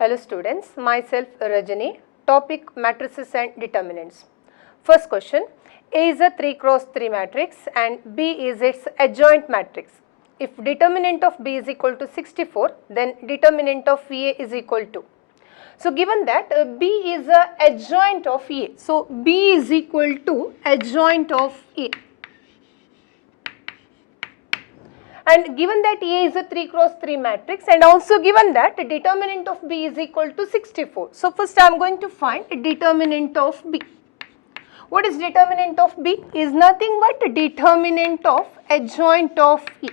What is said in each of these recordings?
Hello students, myself RAJNI, topic matrices and determinants. First question, A is a 3 cross 3 matrix and B is its adjoint matrix. If determinant of B is equal to 64, then determinant of A is equal to. So given that B is a adjoint of A, so B is equal to adjoint of A. And given that A is a 3 cross 3 matrix and also given that determinant of B is equal to 64. So first I am going to find determinant of B. What is determinant of B? Is nothing but determinant of adjoint of A.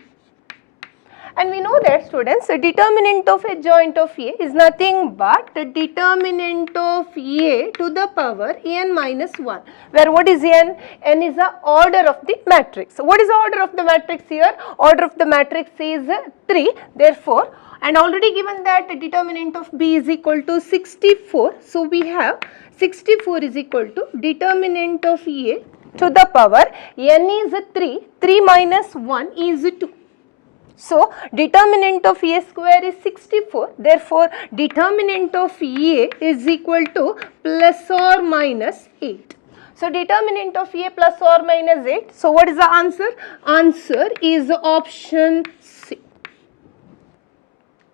And we know that students, the determinant of adjoint of A is nothing but the determinant of A to the power n minus 1, where what is n? N is the order of the matrix. So what is the order of the matrix here? Order of the matrix is 3, therefore, and already given that the determinant of B is equal to 64, so we have 64 is equal to determinant of A to the power n is 3, 3 minus 1 is 2. So, determinant of A square is 64, therefore, determinant of A is equal to plus or minus 8. So, determinant of A plus or minus 8. So, what is the answer? Answer is option C.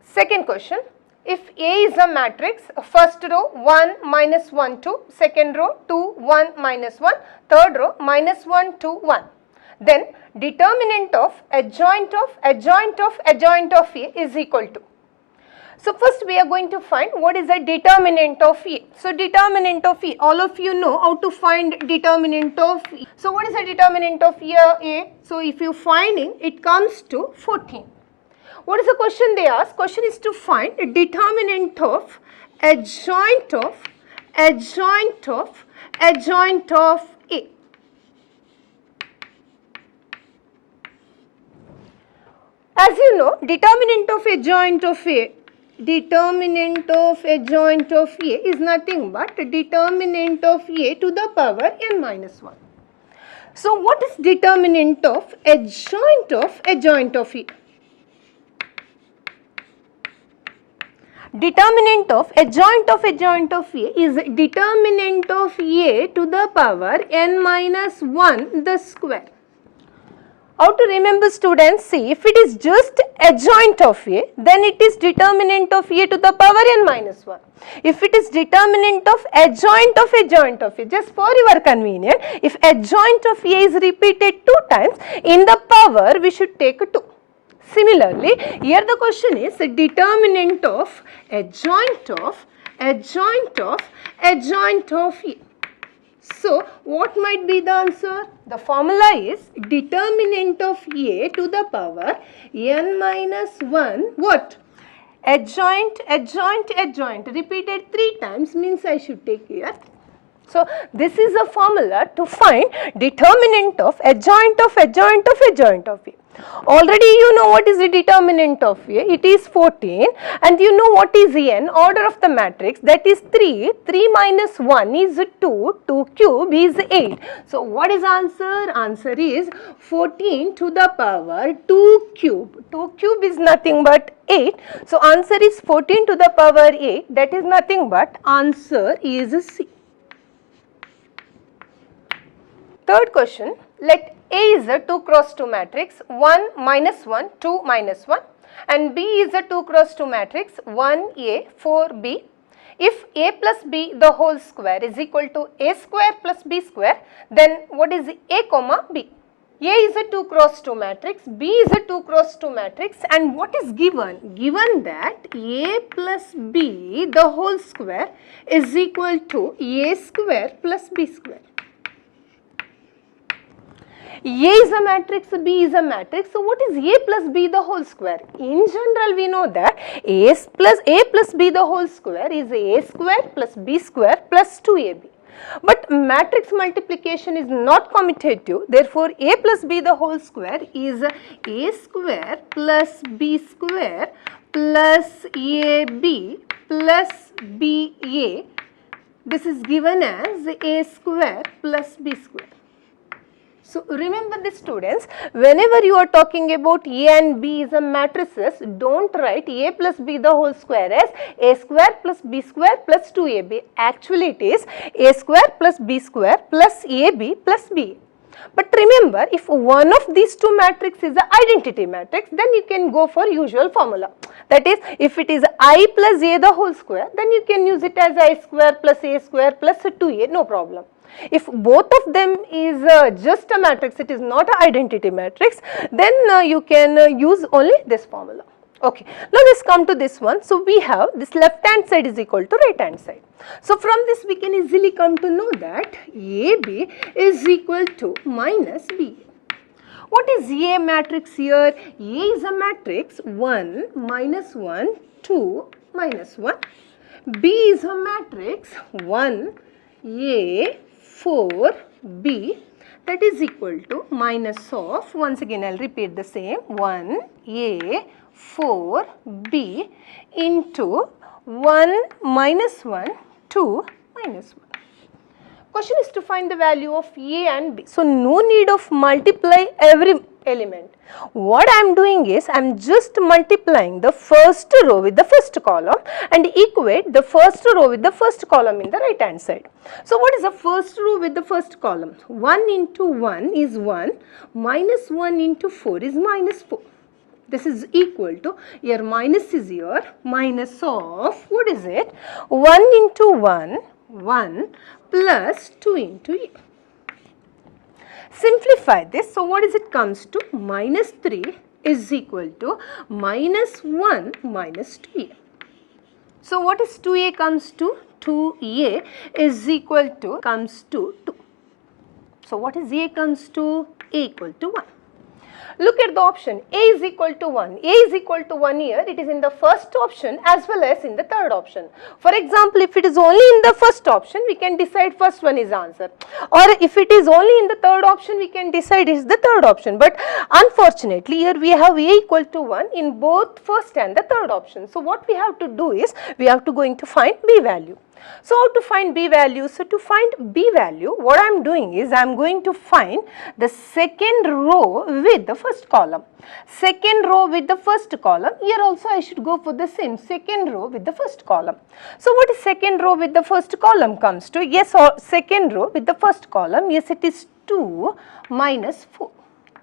Second question, if A is a matrix, first row 1 minus 1 2, second row 2 1 minus 1, third row minus 1 2 1. Then determinant of adjoint of A is equal to. So first we are going to find what is the determinant of A. So determinant of A, all of you know how to find determinant of A. So what is the determinant of A? So if you finding, it comes to 14. What is the question they ask? Question is to find determinant of adjoint of A. As you know, determinant of adjoint of A is nothing but determinant of A to the power n minus 1. So, what is determinant of adjoint of A? Determinant of adjoint of A is determinant of A to the power n minus 1 the square. How to remember students? See, if it is just adjoint of A, then it is determinant of A to the power n minus 1. If it is determinant of adjoint of A, just for your convenience, if adjoint of A is repeated 2 times, in the power we should take 2. Similarly, here the question is determinant of adjoint of A. So, what might be the answer? The formula is determinant of A to the power n minus 1, what? Adjoint, repeated 3 times means I should take here. So, this is a formula to find determinant of adjoint of A. Already you know what is the determinant of A, it is 14, and you know what is n, order of the matrix, that is 3, 3 minus 1 is 2, 2 cube is 8. So what is answer? Answer is 14 to the power 2 cube. 2 cube is nothing but 8. So answer is 14 to the power 8, that is nothing but answer is C. Third question, let A is a 2 cross 2 matrix, 1 minus 1, 2 minus 1, and B is a 2 cross 2 matrix, 1A, 4B. If A plus B the whole square is equal to A square plus B square, then what is A comma B? A is a 2 cross 2 matrix, B is a 2 cross 2 matrix, and what is given? Given that A plus B the whole square is equal to A square plus B square. A is a matrix, B is a matrix. So, what is A plus B the whole square? In general, we know that A plus B the whole square is A square plus B square plus 2AB. But matrix multiplication is not commutative. Therefore, A plus B the whole square is A square plus B square plus AB plus BA. This is given as A square plus B square. So remember this students, whenever you are talking about A and B is a matrices, don't write A plus B the whole square as A square plus B square plus 2AB. Actually it is A square plus B square plus AB plus B. But remember, if one of these two matrices is an identity matrix, then you can go for usual formula. That is, if it is I plus A the whole square, then you can use it as I square plus A square plus 2A, no problem. If both of them is just a matrix, it is not an identity matrix, then you can use only this formula. Okay, now let's come to this one. So we have this left hand side is equal to right hand side. So from this we can easily come to know that AB is equal to minus B. What is A matrix here? A is a matrix 1, minus 1, 2, minus 1. B is a matrix 1, A, 4, B, that is equal to minus of, once again I will repeat the same, 1, A, 4, B into 1, minus 1, 2, minus 1. Question is to find the value of A and B. So, no need of multiply every element. What I am doing is, I am just multiplying the first row with the first column and equate the first row with the first column in the right hand side. So, what is the first row with the first column? 1 into 1 is 1, minus 1 into 4 is minus 4. This is equal to, here minus is here, minus of, what is it? 1 into 1, 1 plus 2 into A. Simplify this. So, what is it comes to? Minus 3 is equal to minus 1 minus 2A. So, what is 2A comes to? 2A is equal to, comes to 2. So, what is A comes to? A equal to 1. Look at the option, A is equal to 1. A is equal to 1 here, it is in the first option as well as in the third option. For example, if it is only in the first option, we can decide first one is answer. Or if it is only in the third option, we can decide is the third option. But unfortunately, here we have A equal to 1 in both first and the third option. So, what we have to do is, we have to going to find B value. So, how to find B value? So, to find B value, what I am doing is, I am going to find the second row with the first column. Second row with the first column, here also I should go for the same, second row with the first column. So, what is second row with the first column comes to? Yes, or second row with the first column, yes, it is 2 minus 4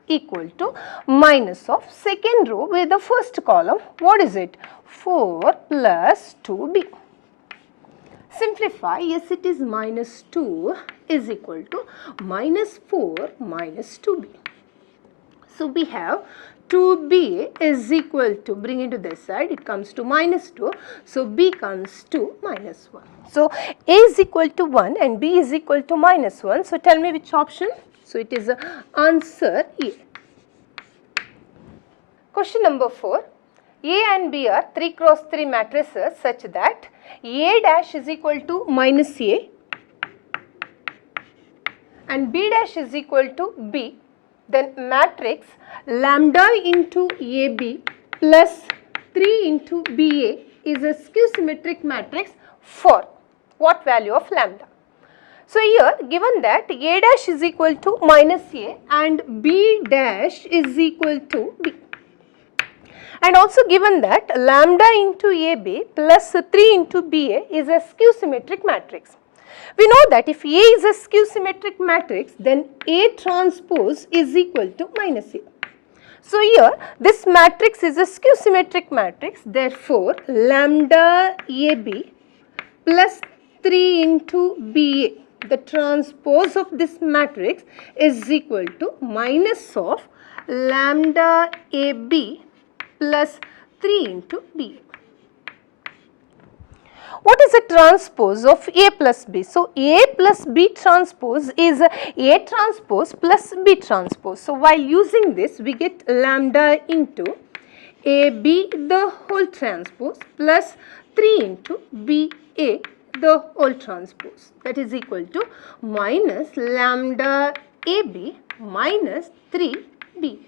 equal to minus of second row with the first column, what is it? 4 plus 2B. Simplify, yes, it is minus 2 is equal to minus 4 minus 2B. So, we have 2B is equal to, bring it to this side, it comes to minus 2. So, B comes to minus 1. So, A is equal to 1 and B is equal to minus 1. So, tell me which option? So, it is answer A. Question number 4. A and B are 3 cross 3 matrices such that A dash is equal to minus A and B dash is equal to B. Then matrix lambda into AB plus 3 into BA is a skew symmetric matrix for what value of lambda? So, here given that A dash is equal to minus A and B dash is equal to B. And also given that lambda into AB plus 3 into BA is a skew symmetric matrix. We know that if A is a skew symmetric matrix, then A transpose is equal to minus A. So, here this matrix is a skew symmetric matrix, therefore, lambda AB plus 3 into BA, the transpose of this matrix is equal to minus of lambda AB plus 3 into B. What is the transpose of A plus B? So, A plus B transpose is A transpose plus B transpose. So, while using this, we get lambda into AB the whole transpose plus 3 into BA the whole transpose, that is equal to minus lambda AB minus 3B.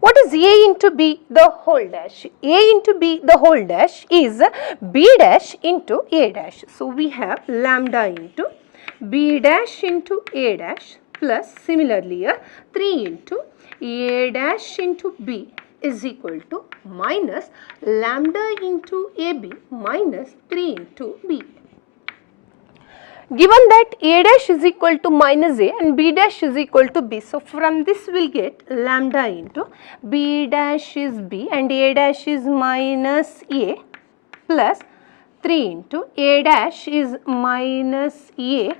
What is A into B the whole dash? A into B the whole dash is B dash into A dash. So, we have lambda into B dash into A dash plus similarly here 3 into A dash into B is equal to minus lambda into AB minus 3 into B. Given that A dash is equal to minus A and B dash is equal to B. So, from this we will get lambda into B dash is B and A dash is minus A plus 3 into A dash is minus A.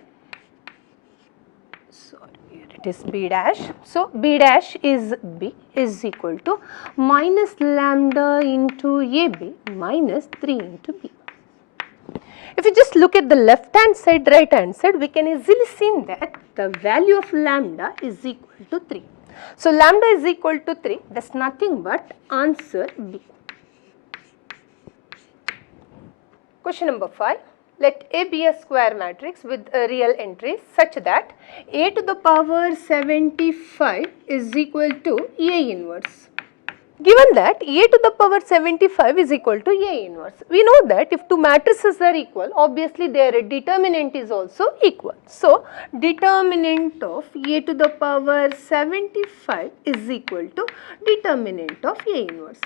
Sorry, here it is B dash. So, B dash is B is equal to minus lambda into AB minus 3 into B. If you just look at the left hand side, right hand side, we can easily see that the value of lambda is equal to 3. So, lambda is equal to 3, that is nothing but answer B. Question number 5. Let A be a square matrix with real entries such that A to the power 75 is equal to A inverse. Given that A to the power 75 is equal to A inverse, we know that if two matrices are equal, obviously their determinant is also equal. So, determinant of A to the power 75 is equal to determinant of A inverse.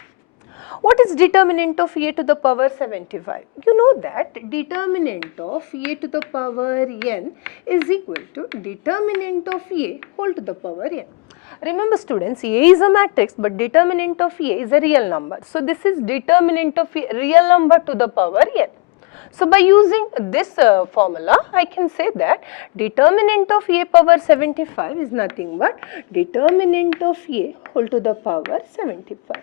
What is determinant of A to the power 75? You know that determinant of A to the power n is equal to determinant of A whole to the power n. Remember students, A is a matrix but determinant of A is a real number. So, this is determinant of A real number to the power n. So, by using this formula, I can say that determinant of A power 75 is nothing but determinant of A whole to the power 75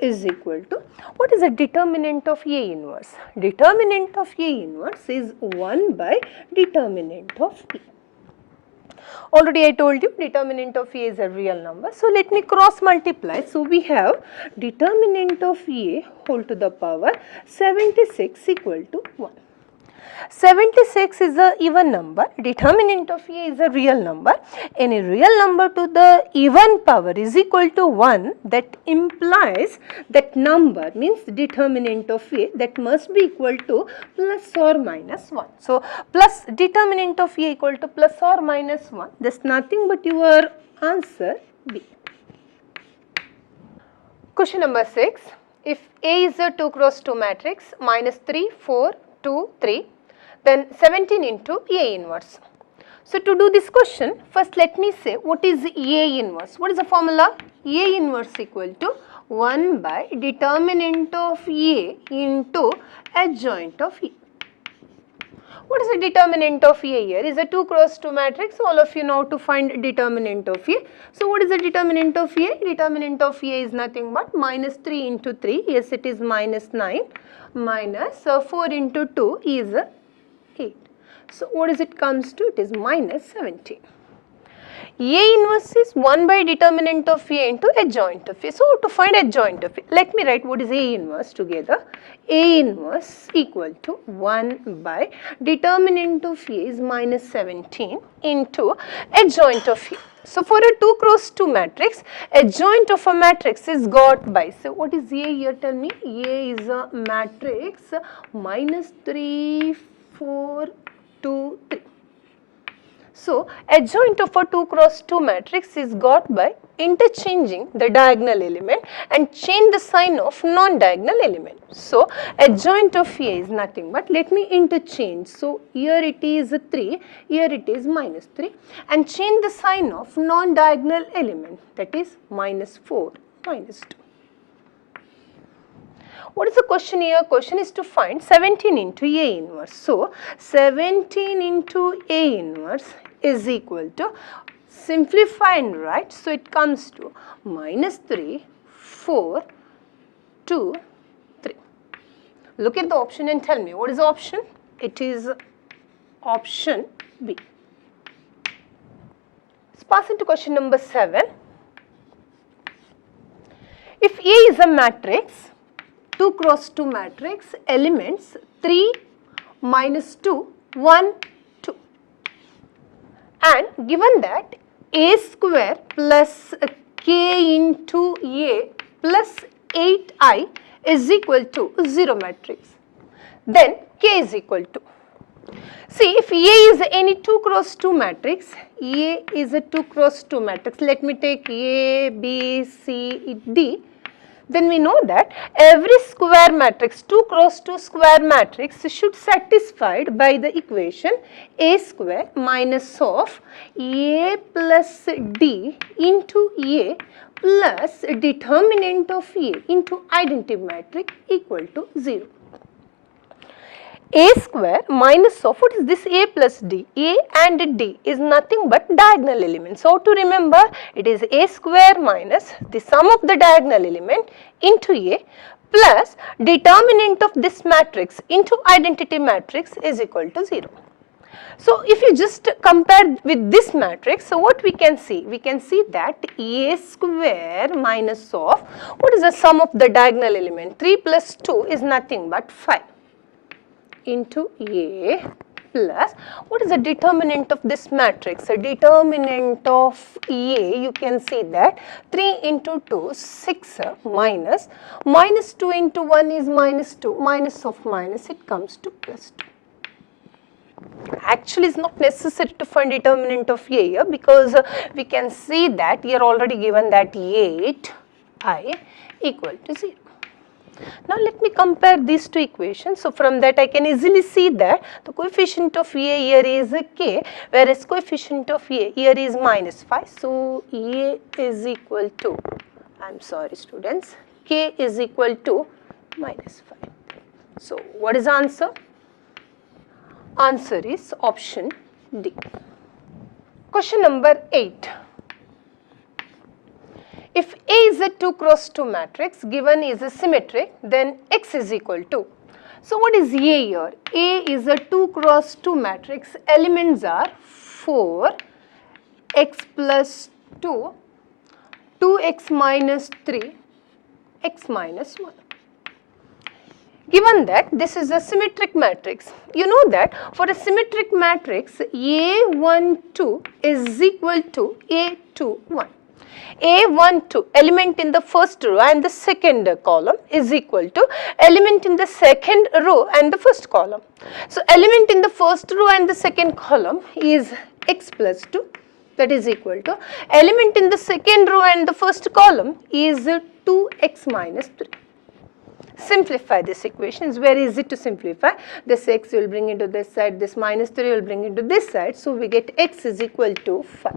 is equal to, what is the determinant of A inverse? Determinant of A inverse is 1 by determinant of A. Already I told you determinant of A is a real number. So, let me cross multiply. So, we have determinant of A whole to the power 76 equal to 1. 76 is a even number, determinant of A is a real number. Any real number to the even power is equal to 1, that implies that number means determinant of A that must be equal to plus or minus 1. So, plus determinant of A equal to plus or minus 1, that is nothing but your answer B. Question number 6. If A is a 2 cross 2 matrix minus 3, 4, 2, 3, then 17 into A inverse. So, to do this question, first let me say what is A inverse. What is the formula? A inverse equal to 1 by determinant of A into adjoint of A. What is the determinant of A here? Is a 2 cross 2 matrix. All of you know to find determinant of A. So, what is the determinant of A? Determinant of A is nothing but minus 3 into 3. Yes, it is minus 9 minus 4 into 2 is 8. So, what is it comes to? It is minus 17. A inverse is 1 by determinant of A into adjoint of A. So, to find adjoint of A, let me write what is A inverse together. A inverse equal to 1 by determinant of A is minus 17 into adjoint of A. So, for a 2 cross 2 matrix, adjoint of a matrix is got by, so what is A here, tell me? A is a matrix minus 3, 4, 2, 3. So, adjoint of a 2 cross 2 matrix is got by interchanging the diagonal element and change the sign of non-diagonal element. So, adjoint of A is nothing but, let me interchange. So, here it is 3, here it is minus 3, and change the sign of non-diagonal element, that is minus 4, minus 2. What is the question here? Question is to find 17 into A inverse. So, 17 into A inverse is equal to, simplify and write. So, it comes to minus 3, 4, 2, 3. Look at the option and tell me what is the option? It is option B. Let's pass into question number 7. If A is a matrix, 2 cross 2 matrix, elements 3, minus 2, 1, 2, and given that A square plus K into A plus 8I is equal to 0 matrix, then K is equal to. See, if A is any 2 cross 2 matrix, A is a 2 cross 2 matrix. Let me take A, B, C, D. Then we know that every square matrix, 2 cross 2 square matrix should satisfied by the equation A square minus of A plus D into A plus determinant of A into identity matrix equal to 0. A square minus of, what is this, A plus D? A and D is nothing but diagonal elements. So to remember, it is A square minus the sum of the diagonal element into A plus determinant of this matrix into identity matrix is equal to 0. So if you just compare with this matrix, so what we can see? We can see that A square minus of, what is the sum of the diagonal element? 3 plus 2 is nothing but 5. Into A plus, what is the determinant of this matrix? The determinant of A, you can see that 3 into 2, 6 minus 2 into 1 is minus 2, minus of minus, it comes to plus 2. Actually, it's not necessary to find determinant of A here because we can see that here already given that 8i equal to 0. Now let me compare these two equations. So from that I can easily see that the coefficient of A here is k, whereas coefficient of A here is minus 5. So A is equal to, I'm sorry students, k is equal to minus 5. So what is the answer? Answer is option D. Question number 8. If A is a 2 cross 2 matrix given is a symmetric, then X is equal to. So what is A here? A is a 2 cross 2 matrix. Elements are 4, X plus 2, 2X minus 3, X minus 1. Given that this is a symmetric matrix, you know that for a symmetric matrix, A12 is equal to A21. A12 element in the first row and the second column is equal to element in the second row and the first column. So element in the first row and the second column is X plus 2, that is equal to element in the second row and the first column is 2X minus 3. Simplify this equation, it's very easy to simplify. This X will bring into this side, this minus 3 will bring into this side. So we get X is equal to 5.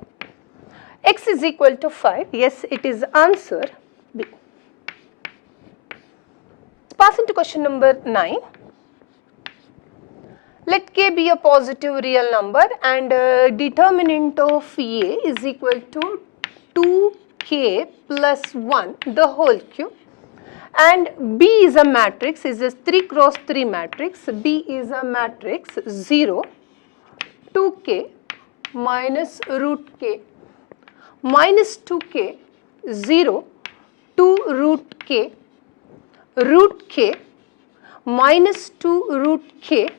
X is equal to 5, yes, it is answer B. Let's pass into question number 9. Let k be a positive real number and determinant of A is equal to 2k plus 1 the whole cube. And B is a matrix, is a 3 cross 3 matrix. B is a matrix 0, 2k minus root k minus 2k, 0, 2 root k minus 2 root k,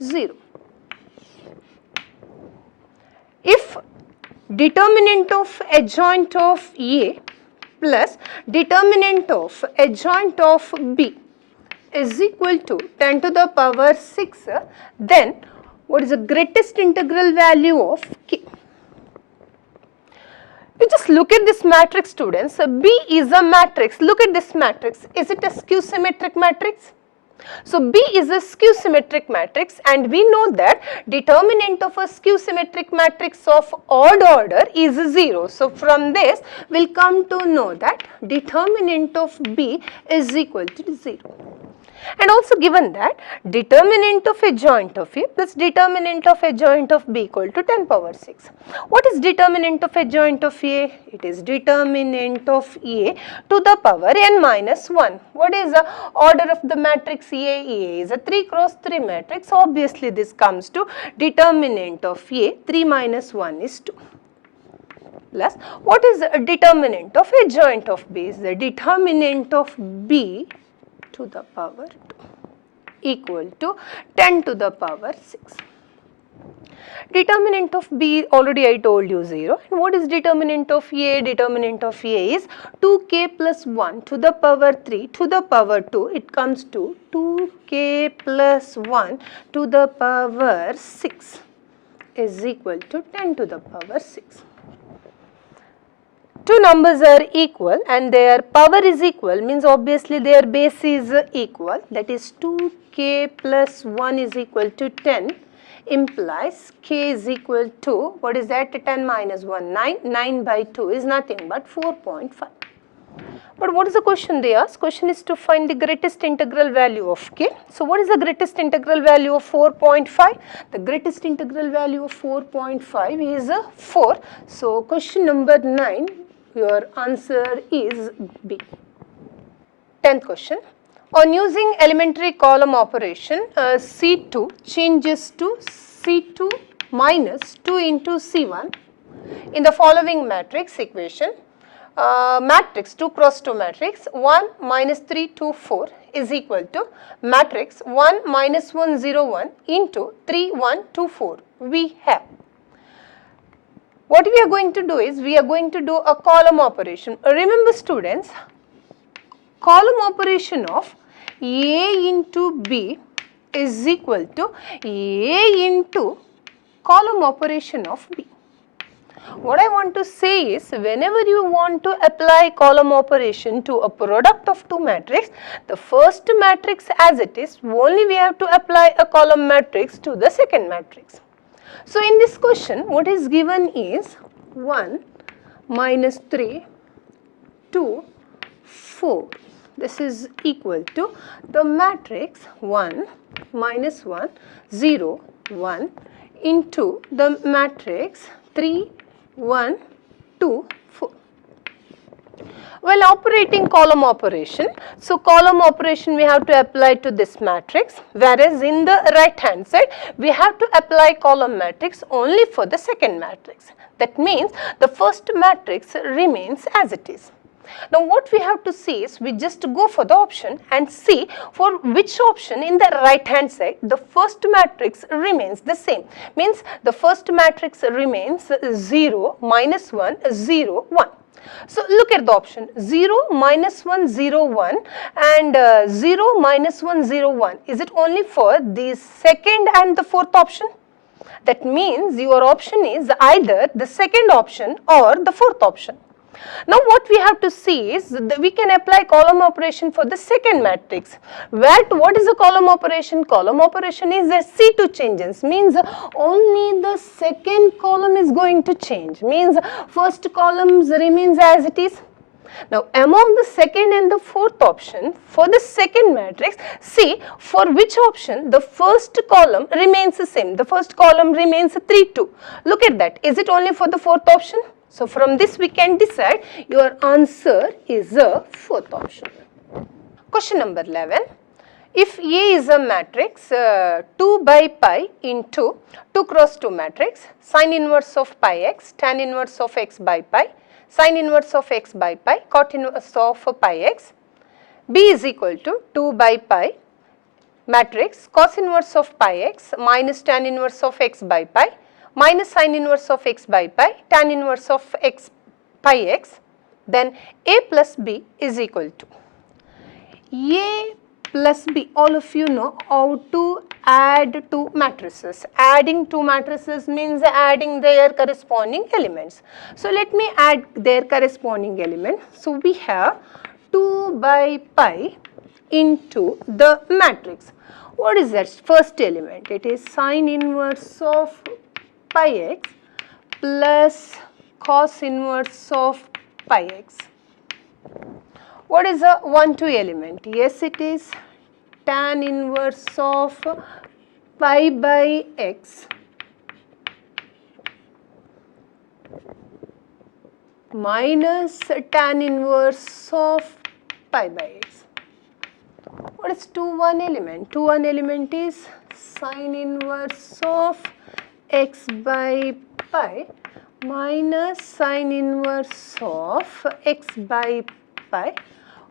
0. If determinant of adjoint of A plus determinant of adjoint of B is equal to 10 to the power 6, then what is the greatest integral value of k? You just look at this matrix, students. B is a matrix. Look at this matrix. Is it a skew symmetric matrix? So B is a skew symmetric matrix, and we know that determinant of a skew symmetric matrix of odd order is 0. So from this we'll come to know that determinant of B is equal to 0. And also given that determinant of adjoint of A plus determinant of adjoint of B equal to 10 power 6. What is determinant of adjoint of A? It is determinant of A to the power n minus 1. What is the order of the matrix A? A is a 3 cross 3 matrix. Obviously this comes to determinant of A, 3 minus 1 is 2. Plus, what is the determinant of adjoint of B? Is the determinant of B to the power 2 equal to 10 to the power 6. Determinant of B already I told you 0. And what is determinant of A? Determinant of A is 2k plus 1 to the power 3 to the power 2. It comes to 2k plus 1 to the power 6 is equal to 10 to the power 6. Two numbers are equal and their power is equal, means obviously their base is equal, that is 2k plus 1 is equal to 10, implies k is equal to, what is that, 10 minus 1, 9, 9 by 2 is nothing but 4.5. But what is the question they ask? Question is to find the greatest integral value of k. So what is the greatest integral value of 4.5? The greatest integral value of 4.5 is 4. So question number 9, your answer is B. 10th question. On using elementary column operation, C2 changes to C2 minus 2 into C1 in the following matrix equation. Matrix 2 cross 2 matrix 1 minus 3 2 4 is equal to matrix 1 minus 1 0 1 into 3 1 2 4. We have. What we are going to do is, we are going to do a column operation. Remember students, column operation of A into B is equal to A into column operation of B. What I want to say is, whenever you want to apply column operation to a product of two matrices, the first matrix as it is, only we have to apply a column matrix to the second matrix. So in this question, what is given is 1 minus 3, 2, 4. This is equal to the matrix 1 minus 1, 0, 1 into the matrix 3, 1, 2, 4. While operating column operation, so column operation we have to apply to this matrix, whereas in the right hand side we have to apply column matrix only for the second matrix. That means the first matrix remains as it is. Now what we have to see is, we just go for the option and see for which option in the right hand side the first matrix remains the same. Means the first matrix remains 0, minus 1, 0, 1. So look at the option 0, minus 1, 0, 1 and 0, minus 1, 0, 1. Is it only for the second and the fourth option? That means your option is either the second option or the fourth option. Now what we have to see is, we can apply column operation for the second matrix. What is a column operation? Column operation is a C2 changes, means only the second column is going to change, means first column remains as it is. Now among the second and the fourth option, for the second matrix, see for which option the first column remains the same. The first column remains 3, 2. Look at that. Is it only for the fourth option? So from this we can decide your answer is a fourth option. Question number 11. If A is a matrix 2 by pi into 2 cross 2 matrix, sin inverse of pi x, tan inverse of x by pi, sin inverse of x by pi, cot inverse of pi x, B is equal to 2 by pi matrix cos inverse of pi x minus tan inverse of x by pi minus sin inverse of x by pi, tan inverse of x pi x, then A plus B is equal to A plus B. All of you know how to add two matrices. Adding two matrices means adding their corresponding elements. So let me add their corresponding element. So we have 2 by pi into the matrix. What is that first element? It is sin inverse of pi x plus cos inverse of pi x. What is a 1, 2 element? Yes, it is tan inverse of pi by x minus tan inverse of pi by x. What is 2, 1 element? 2, 1 element is sin inverse of x by pi minus sin inverse of x by pi.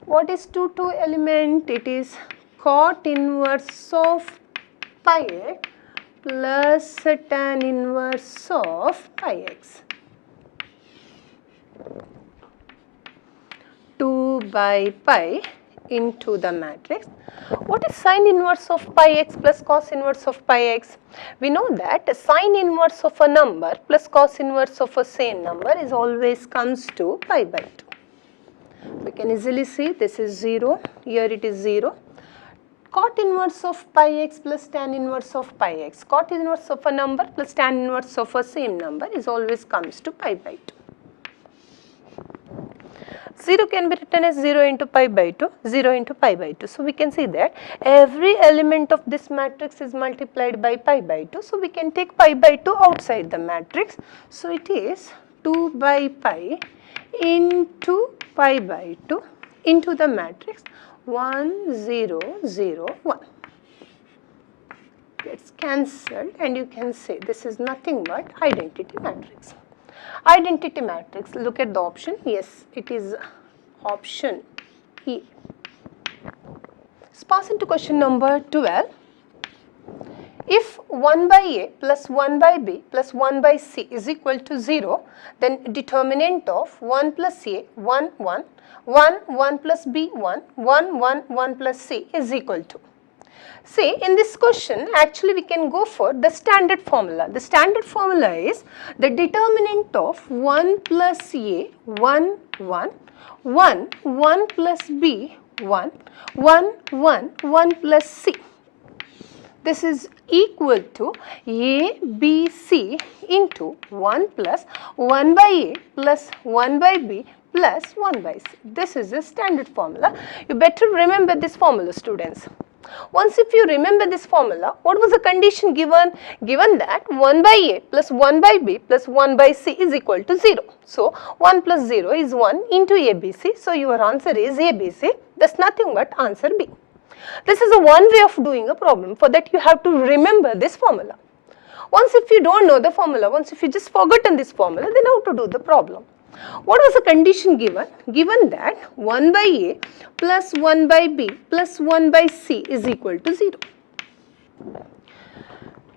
What is 2, 2 element? It is cot inverse of pi x plus tan inverse of pi x. 2 by pi into the matrix. What is sine inverse of pi x plus cos inverse of pi x? We know that sine inverse of a number plus cos inverse of a same number is always comes to pi by 2. We can easily see this is 0, here it is 0. Cot inverse of pi x plus tan inverse of pi x. Cot inverse of a number plus tan inverse of a same number is always comes to pi by 2. 0 can be written as 0 into pi by 2, 0 into pi by 2. So we can see that every element of this matrix is multiplied by pi by 2. So we can take pi by 2 outside the matrix. So it is 2 by pi into pi by 2 into the matrix 1, 0, 0, 1. Gets cancelled and you can say this is nothing but identity matrix. Identity matrix, look at the option. Yes, it is option E. Let's pass into question number 12. If 1 by A plus 1 by B plus 1 by C is equal to 0, then determinant of 1 plus A, 1, 1, 1, 1 plus B, 1, 1, 1, 1 plus C is equal to. See, in this question, actually we can go for the standard formula. The standard formula is the determinant of 1 plus A, 1, 1, 1, 1 plus B, 1, 1, 1, 1 plus C. This is equal to A, B, C into 1 plus 1 by A plus 1 by B plus 1 by C. This is the standard formula. You better remember this formula, students. Once if you remember this formula, what was the condition given? Given that 1 by A plus 1 by B plus 1 by C is equal to 0. So, 1 plus 0 is 1 into ABC. So, your answer is ABC. That's nothing but answer B. This is a one way of doing a problem. For that you have to remember this formula. Once if you don't know the formula, once if you just forgotten this formula, then how to do the problem? What was the condition given? Given that 1 by A plus 1 by B plus 1 by C is equal to 0.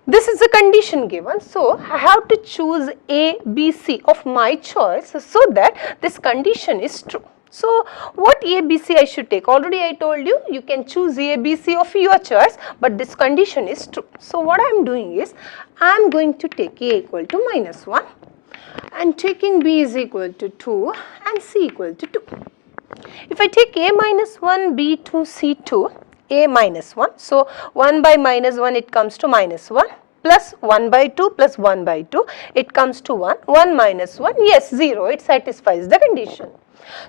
This is the condition given. So, I have to choose A, B, C of my choice so that this condition is true. So, what A, B, C I should take? Already I told you, you can choose A, B, C of your choice, but this condition is true. So, what I am doing is, I am going to take A equal to minus 1 and taking B is equal to 2 and C equal to 2. If I take A minus 1, B 2, C 2, A minus 1. So, 1 by minus 1 it comes to minus 1 plus 1 by 2 plus 1 by 2 it comes to 1. 1 minus 1, yes 0, it satisfies the condition.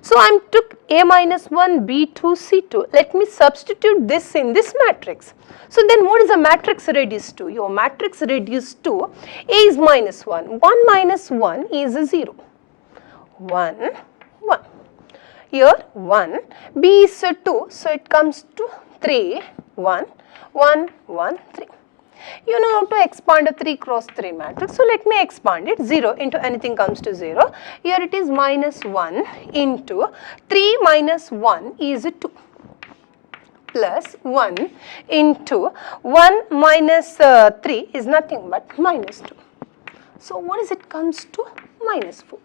So, I took A minus 1, B 2, C 2. Let me substitute this in this matrix. So, then what is the matrix reduced to? Your matrix reduced to A is minus 1. 1 minus 1 is a 0. 1, 1. Here 1, B is 2. So, it comes to 3, 1, 1, 1, 3. You know how to expand a 3 cross 3 matrix. So, let me expand it. 0 into anything comes to 0. Here it is minus 1 into 3 minus 1 is 2 plus 1 into 1 minus 3 is nothing but minus 2. So, what is it comes to? Minus 4.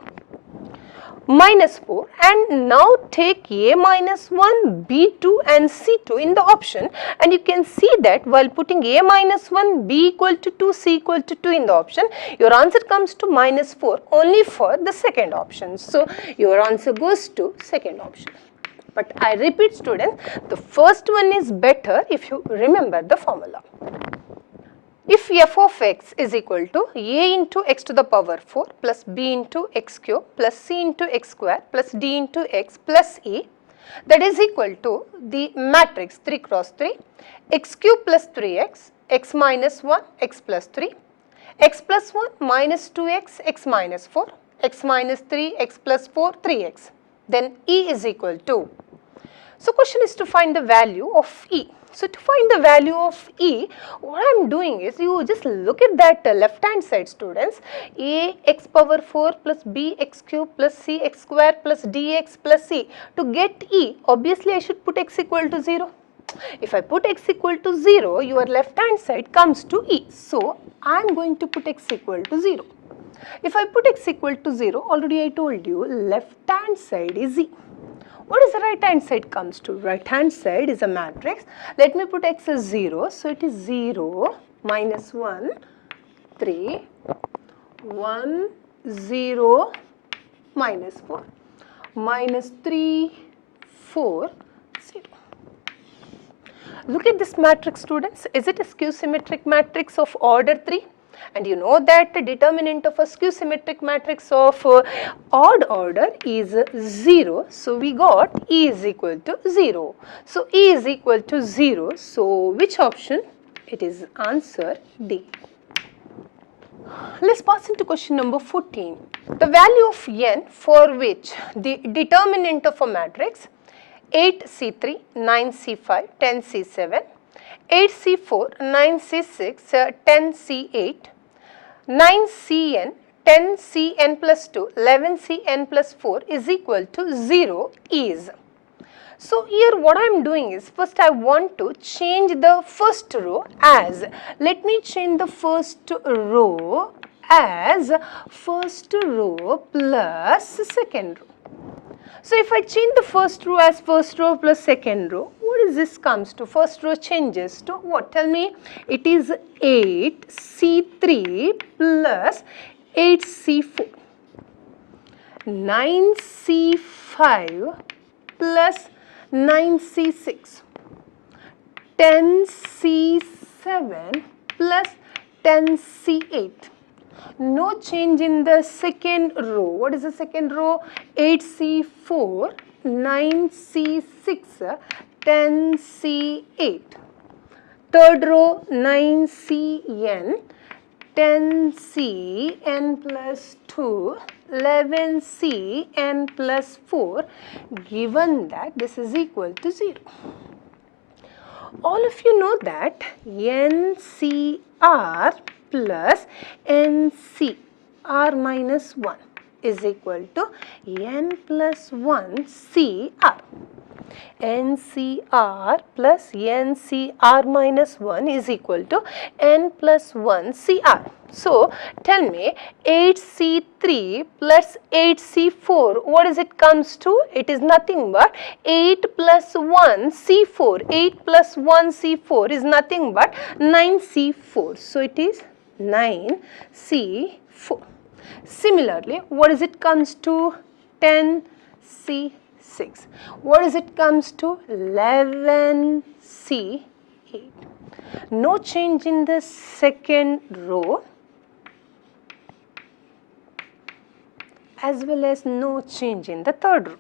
Minus 4 and now take A minus 1, B2 and C2 in the option and you can see that while putting A minus 1, B equal to 2, C equal to 2 in the option, your answer comes to minus 4 only for the second option. So, your answer goes to second option. But I repeat students, the first one is better if you remember the formula. If f of x is equal to a into x to the power 4 plus b into x cube plus c into x square plus d into x plus e, that is equal to the matrix 3 cross 3, x cube plus 3x, x minus 1, x plus 3, x plus 1 minus 2x, x minus 4, x minus 3, x plus 4, 3x. Then e is equal to. So, question is to find the value of e. So, to find the value of e, what I am doing is you just look at that left hand side students, a x power 4 plus b x cube plus c x square plus dx plus c. To get e, obviously I should put x equal to 0. If I put x equal to 0, your left hand side comes to E. So, I am going to put x equal to 0. If I put x equal to 0, already I told you left hand side is E. What is the right hand side comes to? Right hand side is a matrix. Let me put x as 0. So, it is 0, minus 1, 3, 1, 0, minus 4, minus 3, 4, 0. Look at this matrix, students. Is it a skew symmetric matrix of order 3? And you know that the determinant of a skew symmetric matrix of odd order is 0. So, we got E is equal to 0. So, E is equal to 0. So, which option? It is answer D. Let's pass into question number 14. The value of n for which the determinant of a matrix 8C3, 9C5, 10C7, 8C4, 9C6, 10C8, 9Cn, 10Cn plus 2, 11Cn plus 4 is equal to 0 is. So, here what I am doing is, first I want to change the first row as, let me change the first row as first row plus second row. So, if I change the first row as first row plus second row, what is this comes to? First row changes to what? Tell me. It is 8C3 plus 8C4. 9C5 plus 9C6. 10C7 plus 10C8. No change in the second row. What is the second row? 8C4, 9C6, 10C8. Third row, 9Cn, 10Cn plus 2, 11Cn plus 4, given that this is equal to 0. All of you know that NCR plus NCR minus 1 is equal to N plus 1 CR. NCR plus NCR minus 1 is equal to N plus 1 CR. So, tell me 8C3 plus 8C4, what is it comes to? It is nothing but 8 plus 1 C4. 8 plus 1 C4 is nothing but 9C4. So, it is 9C4. Similarly, what is it comes to? 10C6. What is it comes to? 11C8. No change in the second row as well as no change in the third row.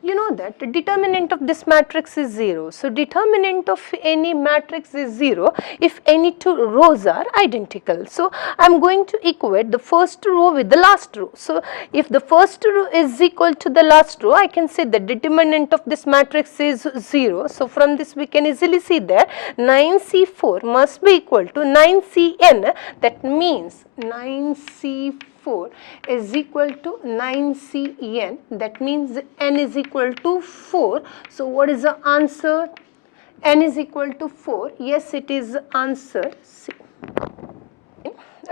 You know that the determinant of this matrix is 0. So, determinant of any matrix is 0 if any two rows are identical. So, I am going to equate the first row with the last row. So, if the first row is equal to the last row, I can say the determinant of this matrix is 0. So, from this we can easily see that 9C4 must be equal to 9Cn. That means 9C4 is equal to 9Cn. That means n is equal to 4. So, what is the answer? N is equal to 4. Yes, it is answer C.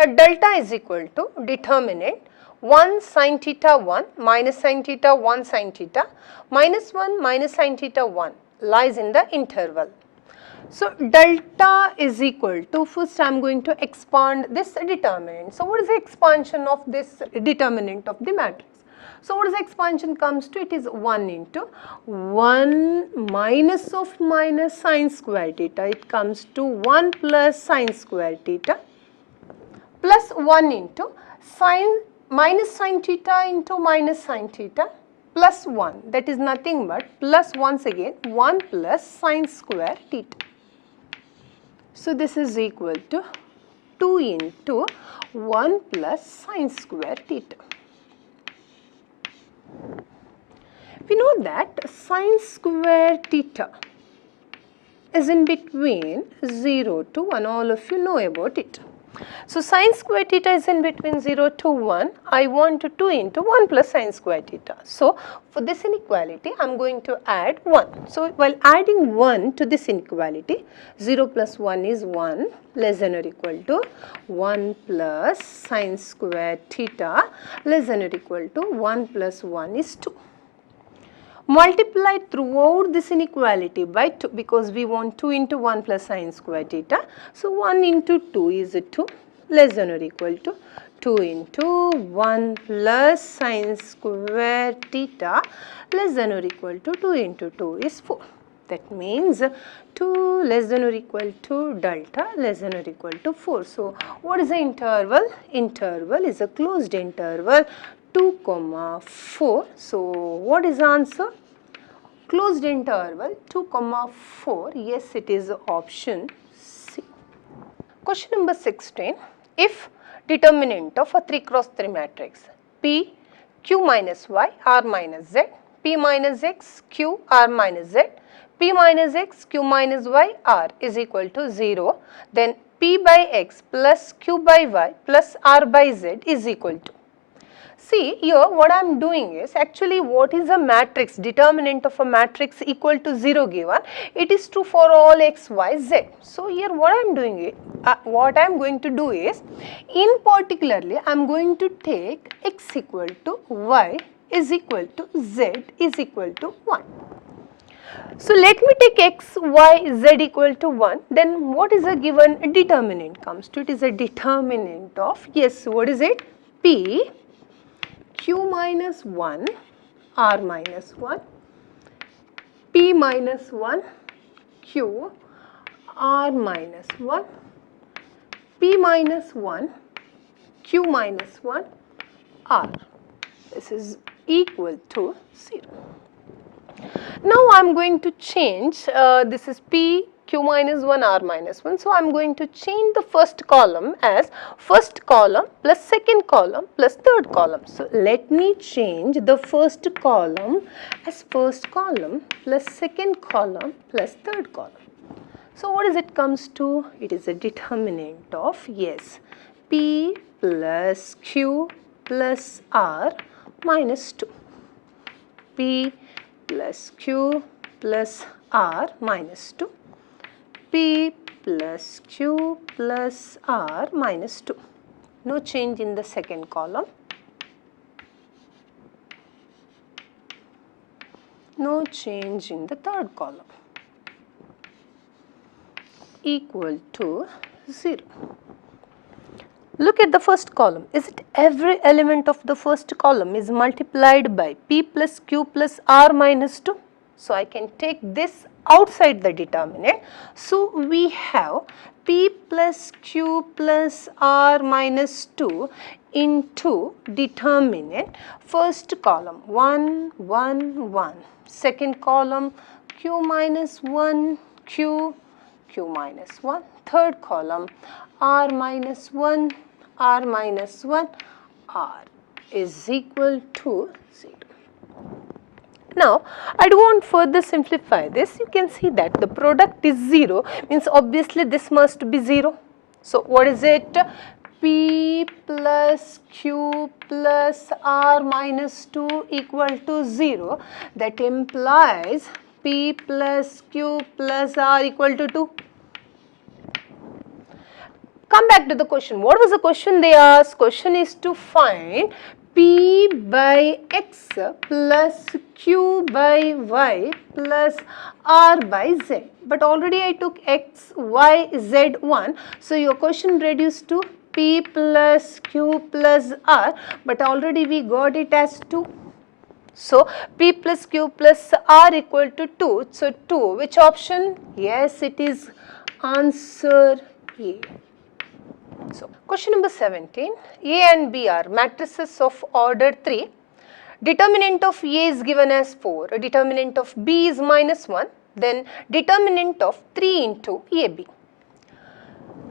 A delta is equal to determinant 1 sin theta 1 minus sin theta 1 sin theta minus 1 minus sin theta 1 lies in the interval. So, delta is equal to, first I am going to expand this determinant. So, what is the expansion of this determinant of the matrix? So, what is the expansion comes to? It is 1 into 1 minus of minus sine square theta. It comes to 1 plus sine square theta plus 1 into sine minus sine theta into minus sine theta plus 1. That is nothing but plus once again 1 plus sine square theta. So, this is equal to 2 into 1 plus sine square theta. We know that sine square theta is in between 0 to 1. All of you know about it. So sin square theta is in between 0 to 1. I want 2 into 1 plus sin square theta. So for this inequality, I am going to add 1. So while adding 1 to this inequality, 0 plus 1 is 1 less than or equal to 1 plus sin square theta less than or equal to 1 plus 1 is 2. Multiply throughout this inequality by 2 because we want 2 into 1 plus sin square theta. So 1 into 2 is 2 less than or equal to 2 into 1 plus sin square theta less than or equal to 2 into 2 is 4. That means 2 less than or equal to delta less than or equal to 4. So what is the interval? Interval is a closed interval 2, 4. So what is the answer? Closed interval 2, 4. Yes, it is option C. Question number 16. If determinant of a 3 cross 3 matrix P Q minus Y R minus Z, P minus X Q R minus Z, P minus X Q minus Y R is equal to 0, then P by X plus Q by Y plus R by Z is equal to. See here what I am doing is actually what is a matrix, determinant of a matrix equal to 0 given, it is true for all x, y, z. So here what I am doing is, what I am going to do is, in particularly I am going to take x equal to y is equal to z is equal to 1. So let me take x, y, z equal to 1, then what is a given determinant comes to? It is a determinant of, yes, what is it? P Q minus 1, R minus 1, P minus 1, Q, R minus 1, P minus 1, Q minus 1, R. This is equal to 0. Now I am going to change, this is P, Q minus 1, R minus 1. So I am going to change the first column as first column plus second column plus third column. So let me change the first column as first column plus second column plus third column. So what is it comes to? It is a determinant of, yes, P plus Q plus R minus 2. P plus Q plus R minus 2. P plus Q plus R minus 2. No change in the second column. No change in the third column. Equal to 0. Look at the first column. Is it every element of the first column is multiplied by P plus Q plus R minus 2? So I can take this outside the determinant. So we have P plus Q plus R minus 2 into determinant. First column 1, 1, 1. Second column Q minus 1, Q, Q minus 1. Third column R minus 1, R minus 1, R is equal to 0. Now, I do want further simplify this. You can see that the product is 0, means obviously this must be 0. So, what is it? P plus Q plus R minus 2 equal to 0. That implies P plus Q plus R equal to 2. Come back to the question. What was the question they asked? Question is to find P by X plus Q by Y plus R by Z. But already I took X, Y, Z 1. So your question reduced to P plus Q plus R. But already we got it as 2. So P plus Q plus R equal to 2. So 2. Which option? Yes, it is answer A. So, question number 17, A and B are matrices of order 3. Determinant of A is given as 4, determinant of B is minus 1, then determinant of 3 into AB.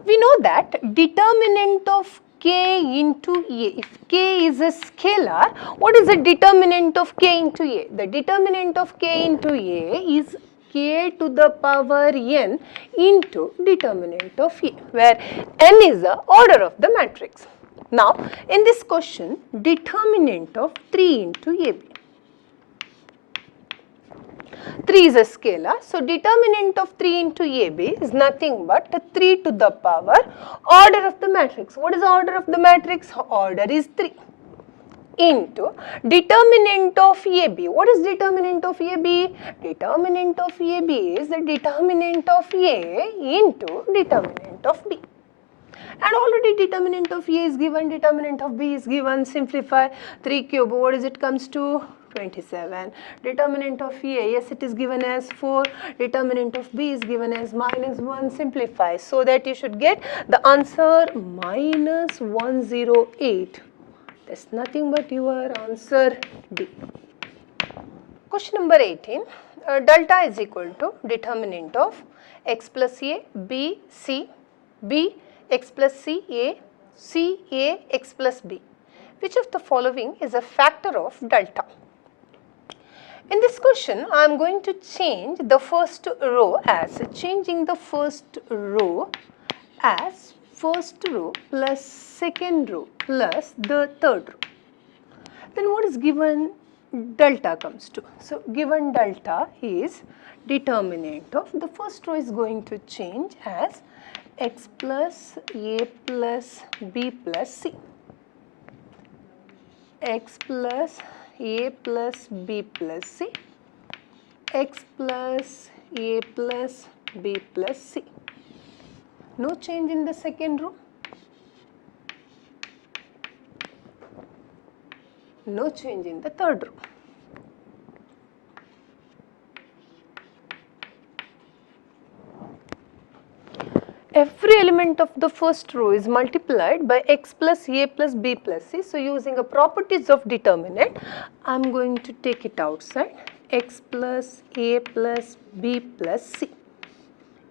We know that determinant of K into A, if K is a scalar, what is the determinant of K into A? The determinant of K into A is k to the power n into determinant of A, where n is the order of the matrix. Now, in this question, determinant of 3 into AB. 3 is a scalar, so determinant of 3 into AB is nothing but 3 to the power order of the matrix. What is the order of the matrix? Order is 3 into determinant of AB. What is determinant of AB? Determinant of AB is the determinant of A into determinant of B. And already determinant of A is given, determinant of B is given. Simplify 3 cube, what is it comes to? 27. Determinant of A, yes, it is given as 4. Determinant of B is given as -1. Simplify so that you should get the answer -108. That's nothing but your answer D. Question number 18. Delta is equal to determinant of x plus A, B, C, B, x plus C, A, x plus B. Which of the following is a factor of delta? In this question, I am going to change the first row as changing the first row as first row plus second row plus the third row. Then what is given? Delta comes to. So, given delta is determinant of the first row is going to change as x plus A plus B plus C. X plus A plus B plus C. X plus A plus B plus C. No change in the second row. No change in the third row. Every element of the first row is multiplied by x plus A plus B plus C. So, using a properties of determinant, I am going to take it outside, x plus A plus B plus C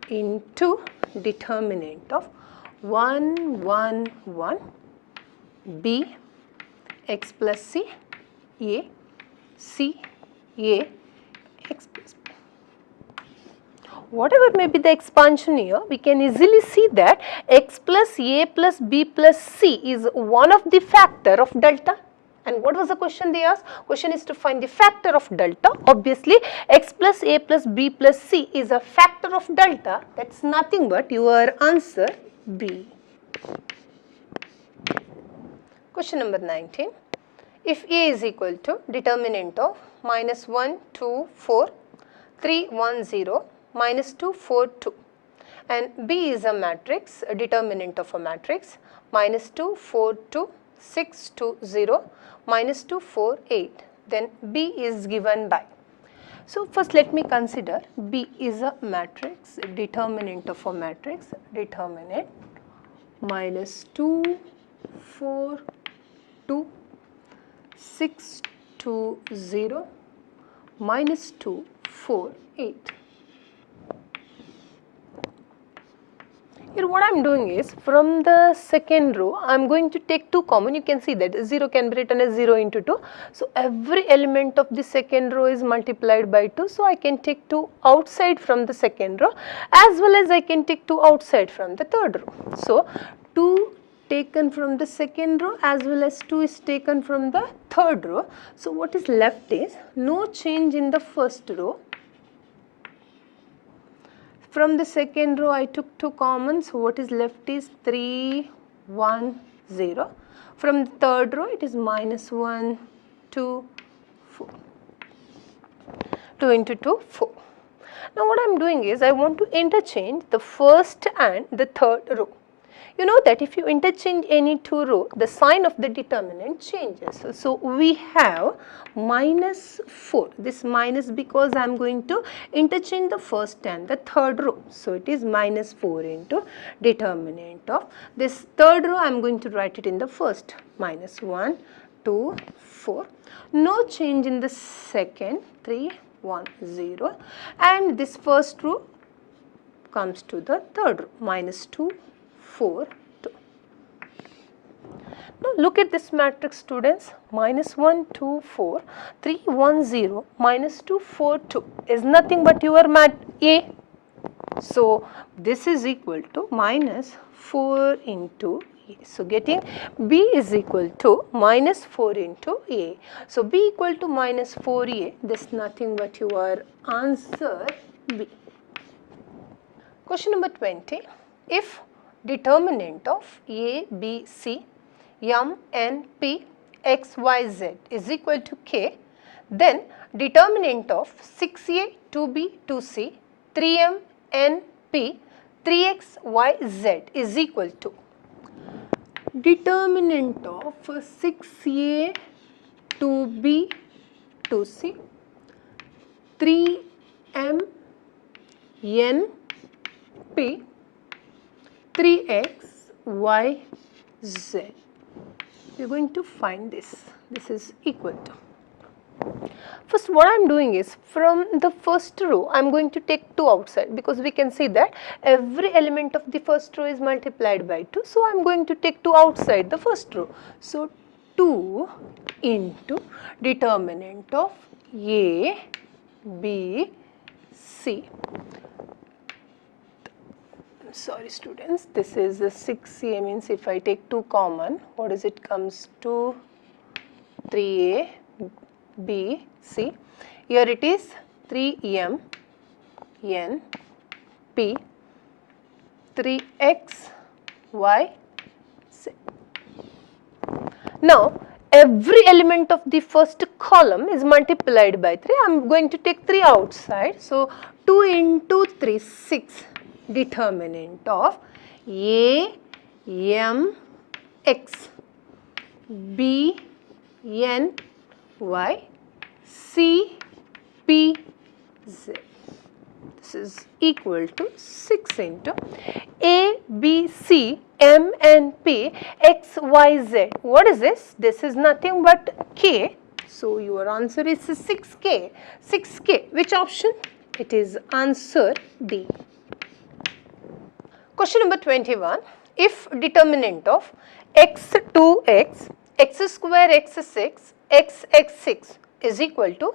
into determinant of 1, 1, 1, B, x plus C, A, C, A, x plus B. Whatever may be the expansion here, we can easily see that x plus A plus B plus C is one of the factor of delta. And what was the question they asked? Question is to find the factor of delta. Obviously, x plus A plus B plus C is a factor of delta. That's nothing but your answer B. Question number 19. If A is equal to determinant of -1, 2, 4, 3, 1, 0, -2, 4, 2, and B is a matrix, a determinant of a matrix, -2, 4, 2, 6, 2, 0, -2, 4, 8, then B is given by. So, first let me consider B is a matrix, determinant of a matrix, determinant -2, 4, 2, 6, 2, 0, -2, 4, 8. Here what I am doing is, from the second row, I am going to take 2 common. You can see that 0 can be written as 0 into 2. So, every element of the second row is multiplied by 2. So, I can take 2 outside from the second row, as well as I can take 2 outside from the third row. So, 2 taken from the second row as well as 2 is taken from the third row. So, what is left is no change in the first row. From the second row, I took 2 common, so what is left is 3, 1, 0. From the third row, it is -1, 2, 4. 2 into 2, 4. Now, what I am doing is, I want to interchange the first and the third row. You know that if you interchange any 2 row, the sign of the determinant changes. So, we have -4. This minus because I am going to interchange the first and the third row. So, it is -4 into determinant of this third row. I am going to write it in the first, -1, 2, 4. No change in the second, 3, 1, 0. And this first row comes to the third row, -2, 4, 2. Now look at this matrix, students. Minus 1, 2, 4, 3, 1, 0, minus 2, 4, 2 is nothing but your mat A. So this is equal to minus 4 into A. So getting B is equal to minus 4 into A. So B equal to minus 4A. This is nothing but your answer B. Question number 20. If determinant of A, B, C, M, N, P, X, Y, Z is equal to K, then determinant of 6A, 2B, 2C, 3M, N, P, 3X, Y, Z is equal to determinant of 6A, 2B, 2C, 3M, N, P, 3X, Y, Z. We are going to find this. This is equal to. First, what I am doing is, from the first row, I am going to take 2 outside, because we can see that every element of the first row is multiplied by 2. So, I am going to take 2 outside the first row. So, 2 into determinant of A, B, C. Sorry students, this is the 6A, means if I take 2 common, what is it comes to 3A, B, C. Here it is 3M, N, P, 3X, Y, Z. Now, every element of the first column is multiplied by 3. I am going to take 3 outside. So, 2 into 3, 6. Determinant of A, M, X, B, N, Y, C, P, Z. This is equal to 6 into A, B, C, M, and P, X, Y, Z. What is this? This is nothing but K. So, your answer is 6K. 6K. Which option? It is answer D. Question number 21. If determinant of x2x, x square x6, xx6 is equal to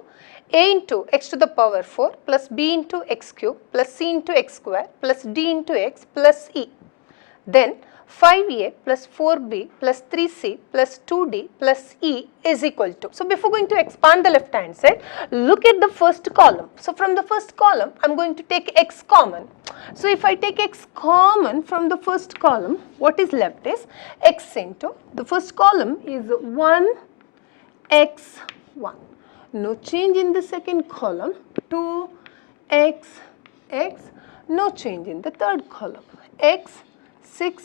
a into x to the power 4 plus b into x cube plus c into x square plus d into x plus e, then 5a plus 4b plus 3c plus 2d plus e is equal to. So, before going to expand the left hand side, look at the first column. So, from the first column, I am going to take x common. So, if I take x common from the first column, what is left is x into, the first column is 1, x, 1. No change in the second column, 2, x, x, no change in the third column, x, 6,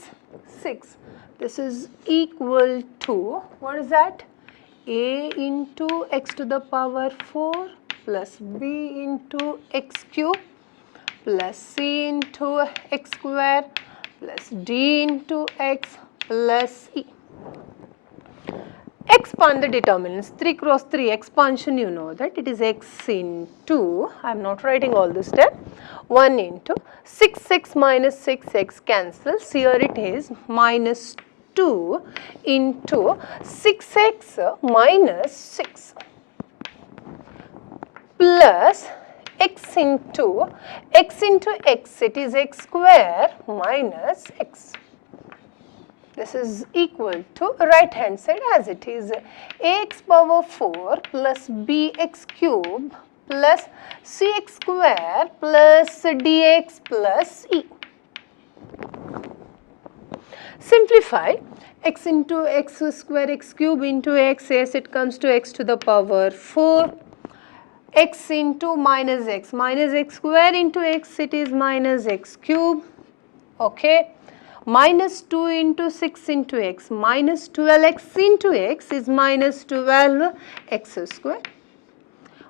6. This is equal to, what is that? A into x to the power 4 plus b into x cube plus c into x square plus d into x plus e. Expand the determinants. 3 cross 3 expansion, you know that it is x into, I am not writing all this step, 1 into 6x minus 6x cancels. Here it is minus 2 into 6x minus 6 plus x into x, it is x square minus x. This is equal to right hand side as it is ax power 4 plus bx cube plus cx square plus dx plus e. Simplify x into x square, x cube into x, yes, it comes to x to the power 4, x into minus x square into x, it is minus x cube, okay. Minus 2 into 6 into x, minus 12x into x is minus 12x square.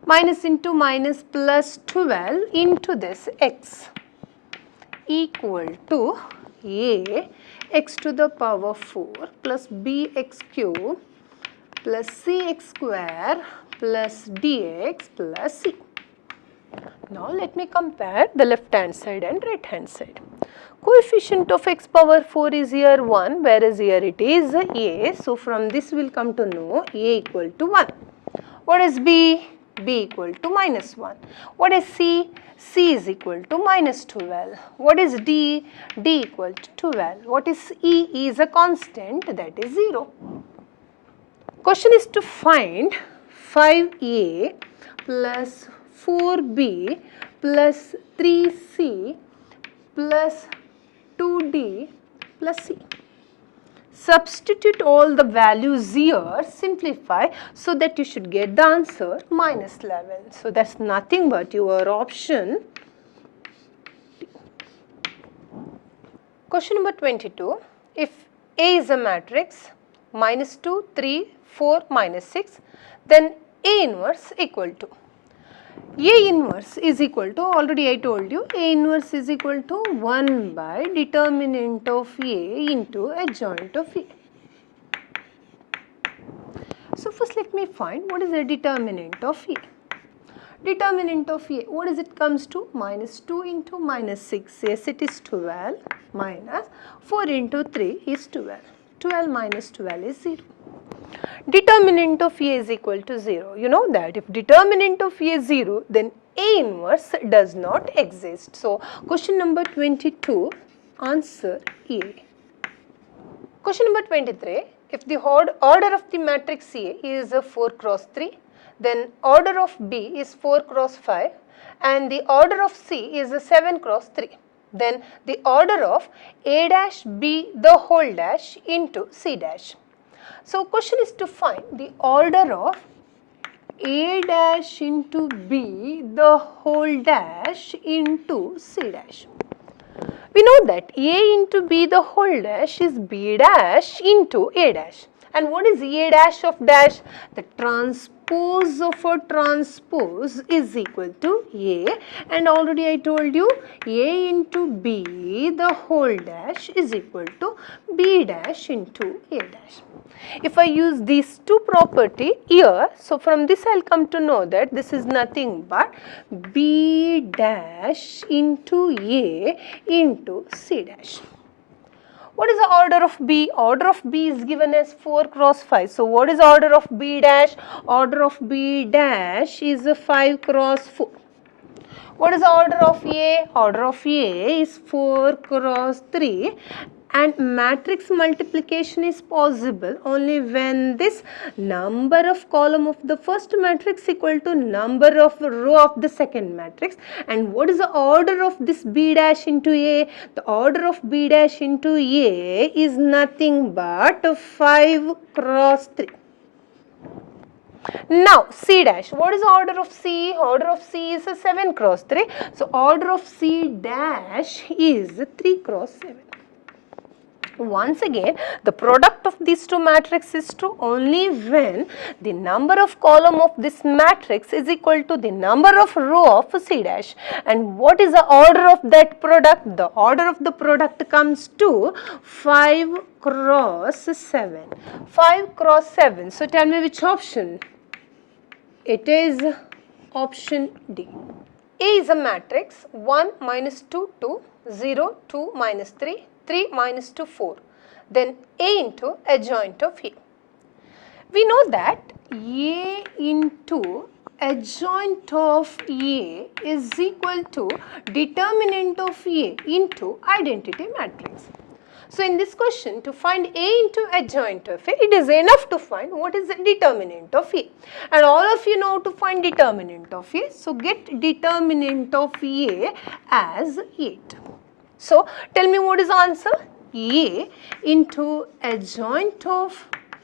Minus into minus plus 12 into this x equal to a x to the power 4 plus bx cube plus cx square plus dx plus c. Now let me compare the left hand side and right hand side. coefficient of x power 4 is here 1, whereas here it is a. So from this we will come to know a equal to 1. What is b? b equal to minus 1. What is c? c is equal to minus 12. What is d? d equal to 12. What is e? e is a constant, that is 0. Question is to find 5a plus 4b plus 3c plus 2d plus c. Substitute all the values here, simplify, so that you should get the answer minus 11. So that's nothing but your option D. Question number 22. If A is a matrix minus 2, 3, 4, minus 6, then A inverse equal to. A inverse is equal to, already I told you, A inverse is equal to 1 by determinant of A into adjoint of A. So first let me find what is the determinant of A. Determinant of A, what is it comes to? Minus 2 into minus 6, yes it is 12, minus 4 into 3 is 12. 12 minus 12 is 0. Determinant of A is equal to 0. You know that if determinant of A is 0, then A inverse does not exist. So question number 22, answer A. Question number 23, if the order of the matrix A is a 4 cross 3, then order of B is 4 cross 5 and the order of C is a 7 cross 3. Then the order of A dash B the whole dash into C dash. So question is to find the order of A dash into B the whole dash into C dash. We know that A into B the whole dash is B dash into A dash. And what is A dash of dash? The transpose of a transpose is equal to A, and already I told you A into B the whole dash is equal to B dash into A dash. If I use these two property here, so from this I will come to know that this is nothing but B dash into A into C dash. What is the order of B? Order of B is given as 4 cross 5. So what is order of B dash? Order of B dash is a 5 cross 4. What is the order of A? Order of A is 4 cross 3. And matrix multiplication is possible only when this number of column of the first matrix equal to number of row of the second matrix. And what is the order of this B dash into A? The order of B dash into A is nothing but 5 cross 3. Now C dash, what is the order of C? Order of C is a 7 cross 3. So order of C dash is 3 cross 7. Once again, the product of these two matrices is true only when the number of column of this matrix is equal to the number of row of C dash. And what is the order of that product? The order of the product comes to 5 cross 7. 5 cross 7. So tell me which option? It is option D. A is a matrix 1 minus 2 2 0 2 minus 3 3 minus 2 4. Then A into adjoint of A. We know that A into adjoint of A is equal to determinant of A into identity matrix. So in this question, to find A into adjoint of A, it is enough to find what is the determinant of A. And all of you know to find determinant of A. So get determinant of A as 8. So tell me what is the answer? A into adjoint of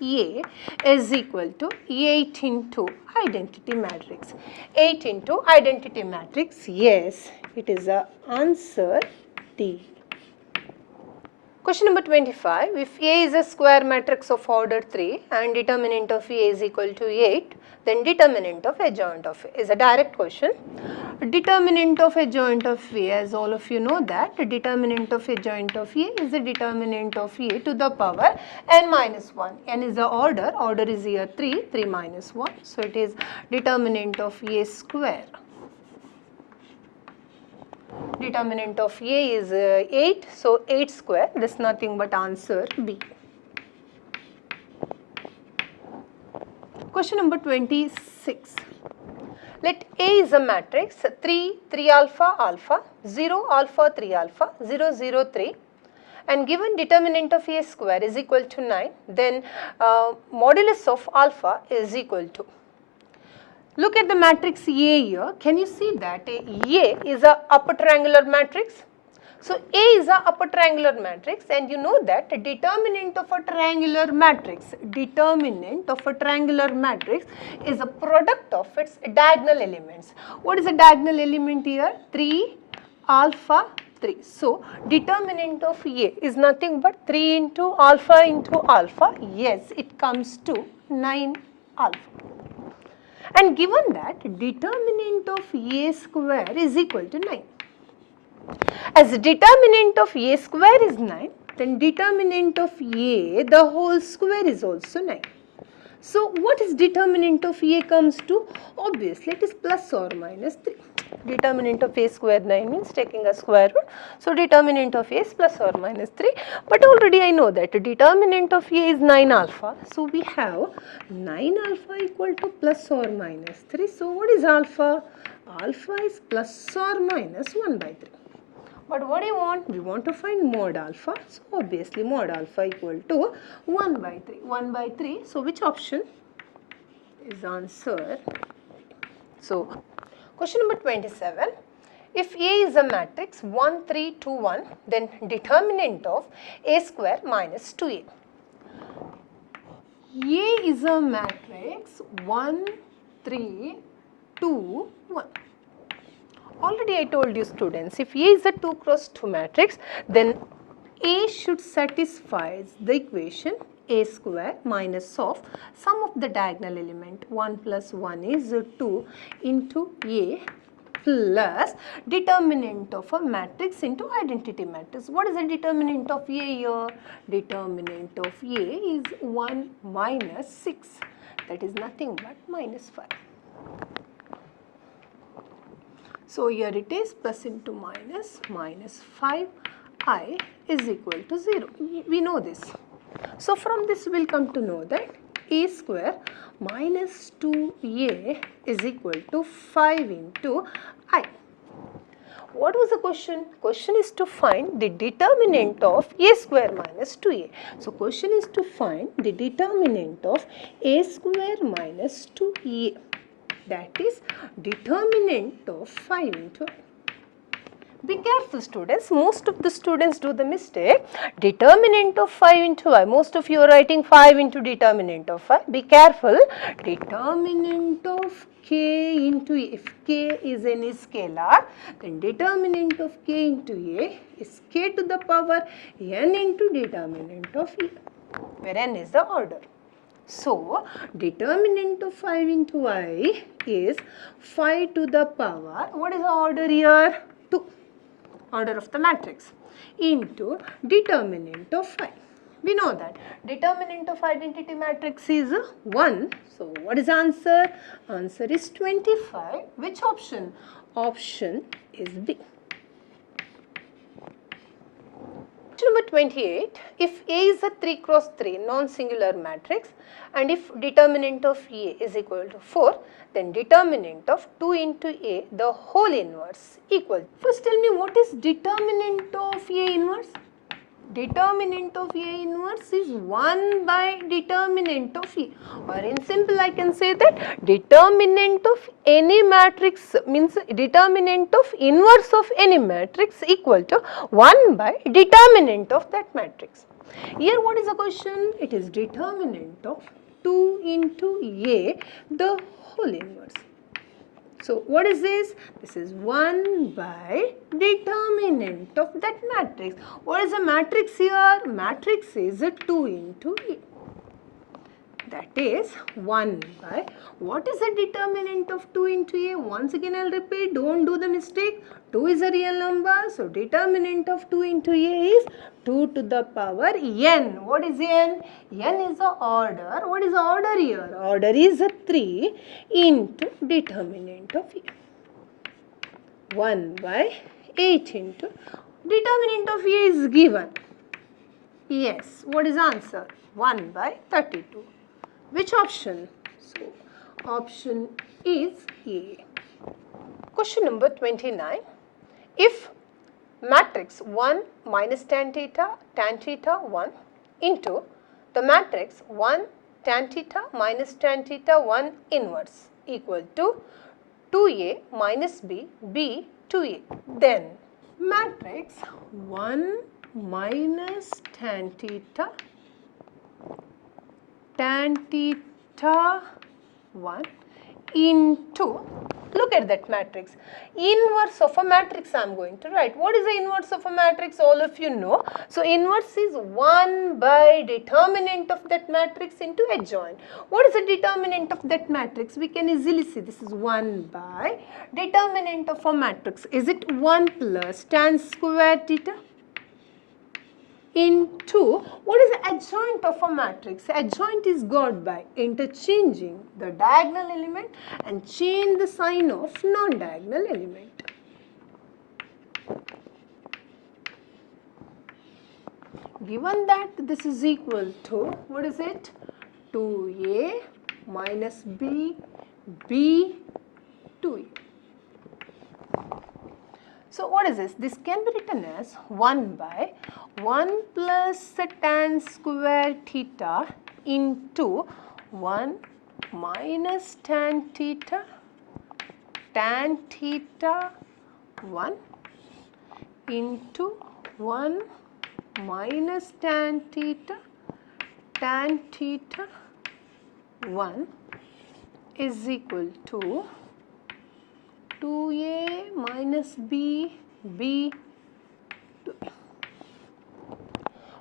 A is equal to 8 into identity matrix. 8 into identity matrix, yes, it is the answer D. Question number 25, if A is a square matrix of order 3 and determinant of A is equal to 8, then determinant of adjoint of A is a direct question. Determinant of adjoint of A, as all of you know that, determinant of adjoint of A is the determinant of A to the power n minus 1. N is the order is here 3, 3 minus 1. So it is determinant of A square. Determinant of A is 8, so 8 square, this is nothing but answer B. Question number 26. Let A is a matrix 3, 3 alpha, alpha, 0 alpha, 3 alpha, 0, 0, 3, and given determinant of A square is equal to 9, then modulus of alpha is equal to. Look at the matrix A here. Can you see that A is a upper triangular matrix? So A is a upper triangular matrix, and you know that determinant of a triangular matrix is a product of its diagonal elements. What is a diagonal element here? 3 alpha 3. So determinant of A is nothing but 3 into alpha. Yes, it comes to 9 alpha. And given that determinant of A square is equal to 9. As determinant of A square is 9, then determinant of A the whole square is also 9. So what is determinant of A comes to? Obviously it is plus or minus 3. Determinant of A square 9 means taking a square root. So determinant of A is plus or minus 3. But already I know that determinant of A is 9 alpha. So we have 9 alpha equal to plus or minus 3. So what is alpha? Alpha is plus or minus 1 by 3. But what do you want? We want to find mod alpha. So obviously mod alpha equal to 1 by 3. 1 by 3. So which option is answer? So question number 27. If A is a matrix 1, 3, 2, 1, then determinant of A square minus 2A. A is a matrix 1, 3, 2, 1. Already I told you students, if A is a 2 cross 2 matrix, then A should satisfy the equation A square minus of sum of the diagonal element 1 plus 1 is 2 into A plus determinant of a matrix into identity matrix. What is the determinant of A here? Determinant of A is 1 minus 6, that is nothing but minus 5. So here it is plus into minus, minus 5I is equal to 0. We know this. So from this we will come to know that A square minus 2A is equal to 5 into I. What was the question? Question is to find the determinant of A square minus 2A. So question is to find the determinant of A square minus 2A. That is determinant of 5 into I. Be careful students, most of the students do the mistake. Determinant of 5 into I, most of you are writing 5 into determinant of I. Be careful, determinant of K into A. If K is any scalar, then determinant of K into A is K to the power N into determinant of A, where N is the order. So, determinant of 5 into I is 5 to the power, what is the order here? 2, order of the matrix, into determinant of 5. We know that determinant of identity matrix is 1. So, what is answer? Answer is 25. Which option? Option is B. Number 28, if A is a 3 cross 3 non-singular matrix and if determinant of A is equal to 4, then determinant of 2 into A the whole inverse equal. First tell me what is determinant of A inverse? Determinant of A inverse is 1 by determinant of A, or in simple I can say that determinant of any matrix means determinant of inverse of any matrix equal to 1 by determinant of that matrix. Here what is the question? It is determinant of 2 into A the whole inverse. So what is this? This is 1 by determinant of that matrix. What is the matrix here? Matrix is 2 into A. That is 1 by, what is the determinant of 2 into A? Once again I will repeat, don't do the mistake. 2 is a real number. So determinant of 2 into A is 2 to the power N. What is N? N is the order. What is the order here? Order is 3 into determinant of A. 1 by 8 into determinant of A is given. Yes, what is answer? 1 by 32. Which option? So, option is A. Question number 29. If matrix 1 minus tan theta 1 into the matrix 1 tan theta minus tan theta 1 inverse equal to 2A minus B, B 2A. Then matrix 1 minus tan theta 1 into, look at that matrix, inverse of a matrix I am going to write. What is the inverse of a matrix? All of you know. So, inverse is 1 by determinant of that matrix into adjoint. What is the determinant of that matrix? We can easily see this is 1 by determinant of a matrix. Is it 1 plus tan square theta into, what is the adjoint of a matrix? Adjoint is got by interchanging the diagonal element and change the sign of non-diagonal element. Given that this is equal to, what is it? 2A minus B, B 2A. So, what is this? This can be written as 1 by 1 plus tan square theta into 1 minus tan theta 1 into 1 minus tan theta 1 is equal to 2A minus B, B 2A.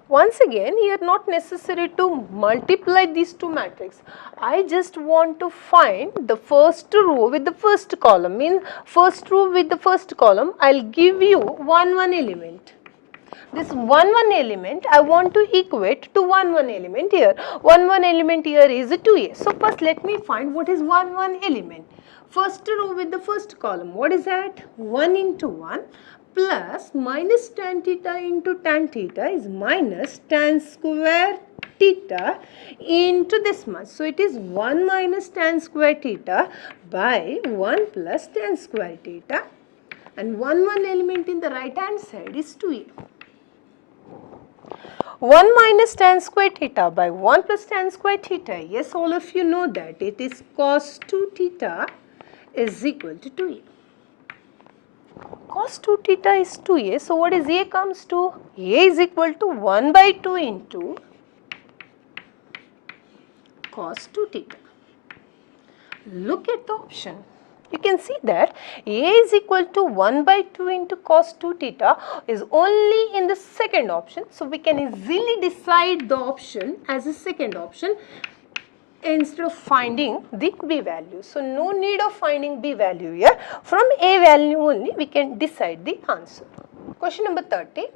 Once again, here not necessary to multiply these two matrices. I just want to find the first row with the first column. Means first row with the first column, I will give you 1 element. This 1 element I want to equate to 1 element here. 1 element here is 2A. So, first let me find what is 1 element. First row with the first column, what is that? 1 into 1 plus minus tan theta into tan theta is minus tan square theta into this much. So, it is 1 minus tan square theta by 1 plus tan square theta, and 1 element in the right hand side is 2A. 1 minus tan square theta by 1 plus tan square theta, yes, all of you know that it is cos 2 theta is equal to 2A. Cos 2 theta is 2A. So, what is A comes to? A is equal to 1 by 2 into cos 2 theta. Look at the option. You can see that A is equal to 1 by 2 into cos 2 theta is only in the second option. So, we can easily decide the option as a second option instead of finding the B value. So, no need of finding B value here. From A value only we can decide the answer. Question number 30.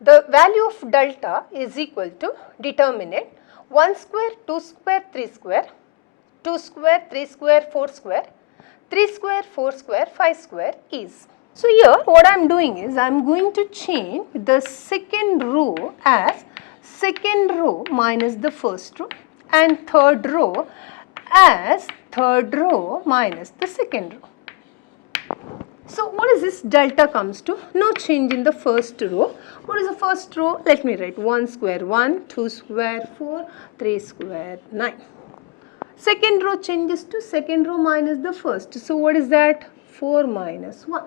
The value of delta is equal to determinant 1 square, 2 square, 3 square, 2 square, 3 square, 4 square, 3 square, 4 square, 5 square is. So, here what I am doing is I am going to change the second row as second row minus the first row, and third row as third row minus the second row. So, what is this delta comes to? No change in the first row. What is the first row? Let me write 1 square 1, 2 square 4, 3 square 9. Second row changes to second row minus the first. So, what is that? 4 minus 1.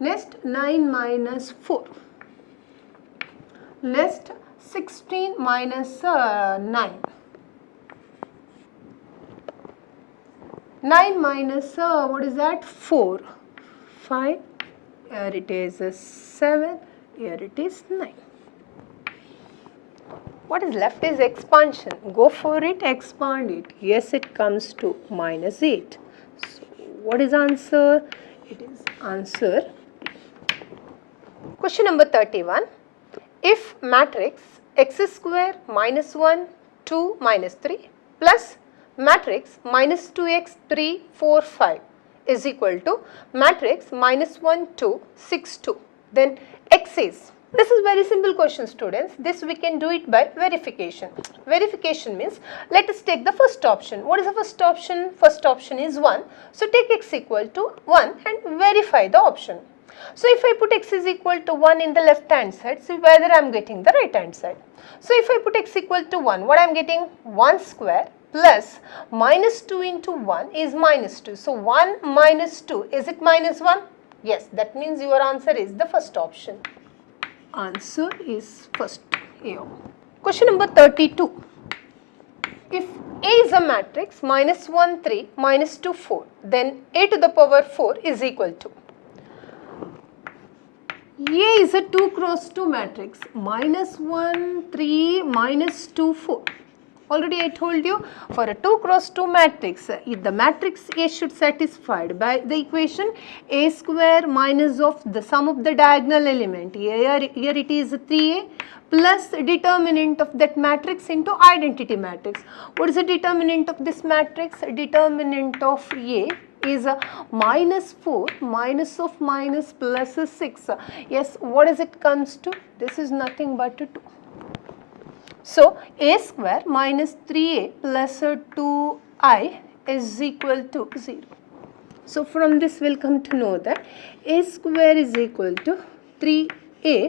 Next 9 minus 4. Next 16 minus 9. 9 minus what is that? 4. 5. Here it is 7. Here it is 9. What is left is expansion. Go for it, expand it. Yes, it comes to minus 8. So, what is answer? It is answer. Question number 31. If matrix x square minus 1, 2 minus 3 plus matrix minus 2x, 3, 4, 5 is equal to matrix minus 1, 2, 6, 2. Then X is, this is very simple question students, this we can do it by verification. Verification means, let us take the first option. What is the first option? First option is 1. So take X equal to 1 and verify the option. So if I put X is equal to 1 in the left hand side, see whether I am getting the right hand side. So if I put X equal to 1, what I am getting? 1 square plus minus 2 into 1 is minus 2. So 1 minus 2, is it minus 1? Yes, that means your answer is the first option. Answer is first A. Question number 32. If A is a matrix minus 1, 3, minus 2, 4, then A to the power 4 is equal to. A is a 2 cross 2 matrix, minus 1, 3, minus 2, 4. Already I told you, for a 2 cross 2 matrix, if the matrix A should satisfied by the equation A square minus of the sum of the diagonal element. Here it is 3A plus determinant of that matrix into identity matrix. What is the determinant of this matrix? Determinant of A is minus 4 minus of minus plus 6. Yes, what is it comes to? This is nothing but 2. So A square minus 3A plus 2I is equal to 0. So from this we will come to know that A square is equal to 3A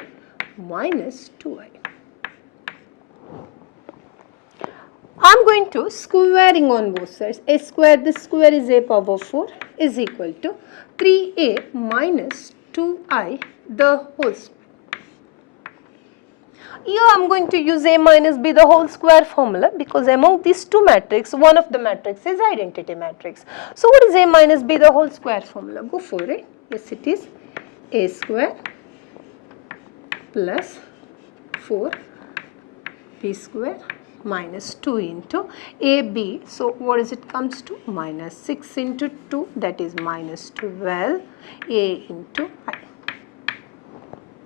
minus 2I. I am going to squaring on both sides. A square, this square is A power 4 is equal to 3A minus 2I the whole square. Here I am going to use A minus B the whole square formula, because among these two matrices, one of the matrix is identity matrix. So what is A minus B the whole square formula? Go for it. Yes, it is A square plus 4 B square minus 2 into AB. So what is it comes to? Minus 6 into 2, that is minus 12 A into I.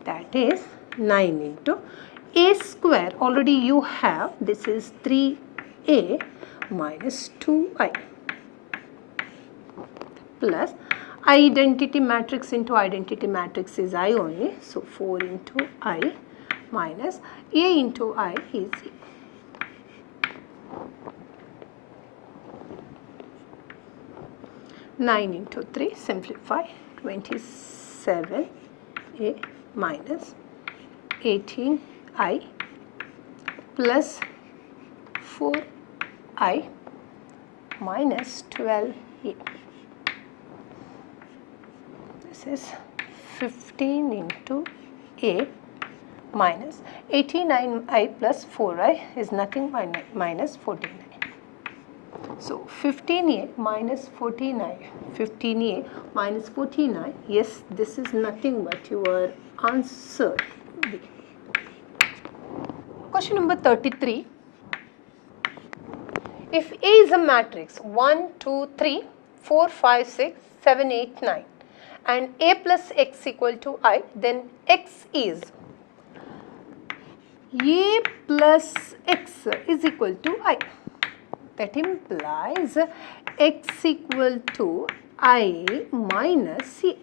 That is 9 into A square, already you have, this is 3A minus 2I plus identity matrix into identity matrix is I only. So 4 into I minus A into I is A. Nine into 3, simplify, 27A minus 18I plus 4I minus 12A. This is 15 into A minus 89I plus 4I is nothing minus 49. So 15A minus 49, 15A minus 49, yes, this is nothing but your answer B. Question number 33. If A is a matrix 1, 2, 3, 4, 5, 6, 7, 8, 9 and A plus X equal to I, then X is A plus X is equal to I. That implies X equal to I minus A.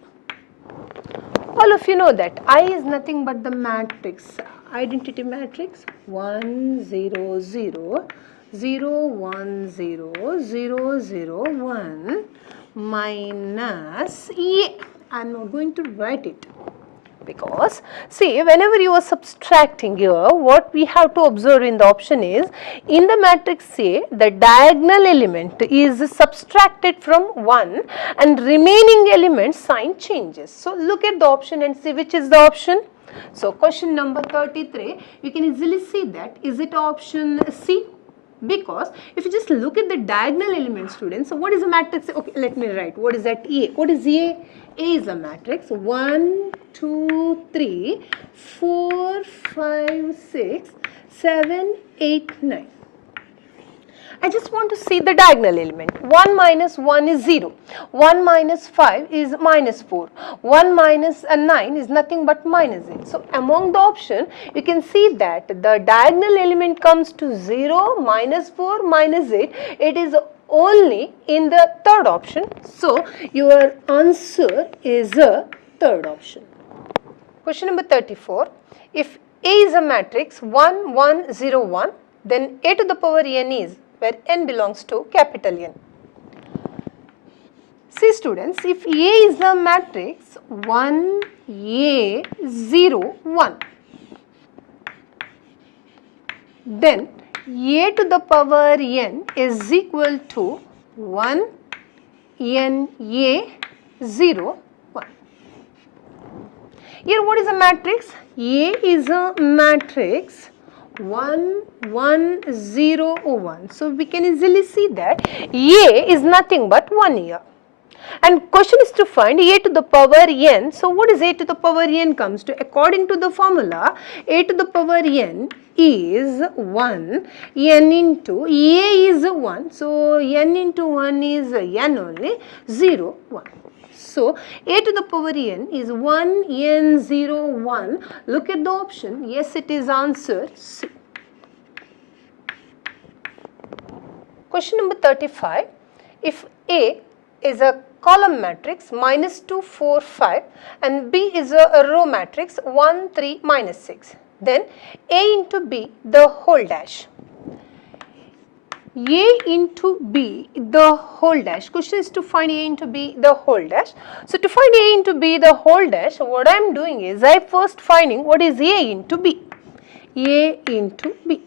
All of you know that I is nothing but the matrix, identity matrix 1, 0, 0, 0, 1, 0, 0, 0, 1 minus A. I am not going to write it, because see, whenever you are subtracting here, what we have to observe in the option is, in the matrix A, the diagonal element is subtracted from 1 and remaining element sign changes. So look at the option and see which is the option. So question number 33, you can easily see that, is it option C? Because if you just look at the diagonal element, students, so what is a matrix? Okay, let me write. What is that A? What is A? A is a matrix 1, 2, 3, 4, 5, 6, 7, 8, 9. I just want to see the diagonal element. 1 minus 1 is 0. 1 minus 5 is minus 4. 1 minus 9 is nothing but minus 8. So among the option, you can see that the diagonal element comes to 0, minus 4, minus 8. It is only in the third option. So your answer is a third option. Question number 34. If A is a matrix 1, 1, 0, 1, then A to the power n is where n belongs to capital N. See students, if A is a matrix 1, A, 0, 1, then A to the power n is equal to 1, n, A, 0, 1. Here what is a matrix? A is a matrix 1, 1, 0, 1. So we can easily see that A is nothing but 1 here. And question is to find A to the power n. So what is A to the power n comes to? According to the formula, A to the power n is 1, n into A is 1. So n into 1 is n only, 0, 1. So A to the power n is 1, n, 0, 1. Look at the option. Yes, it is answer C. Question number 35. If A is a column matrix -2, 4, 5 and B is a row matrix 1, 3, -6, then A into B the whole dash. A into B the whole dash. Question is to find A into B the whole dash. So to find A into B the whole dash, what I am doing is I first finding what is A into B. A into B.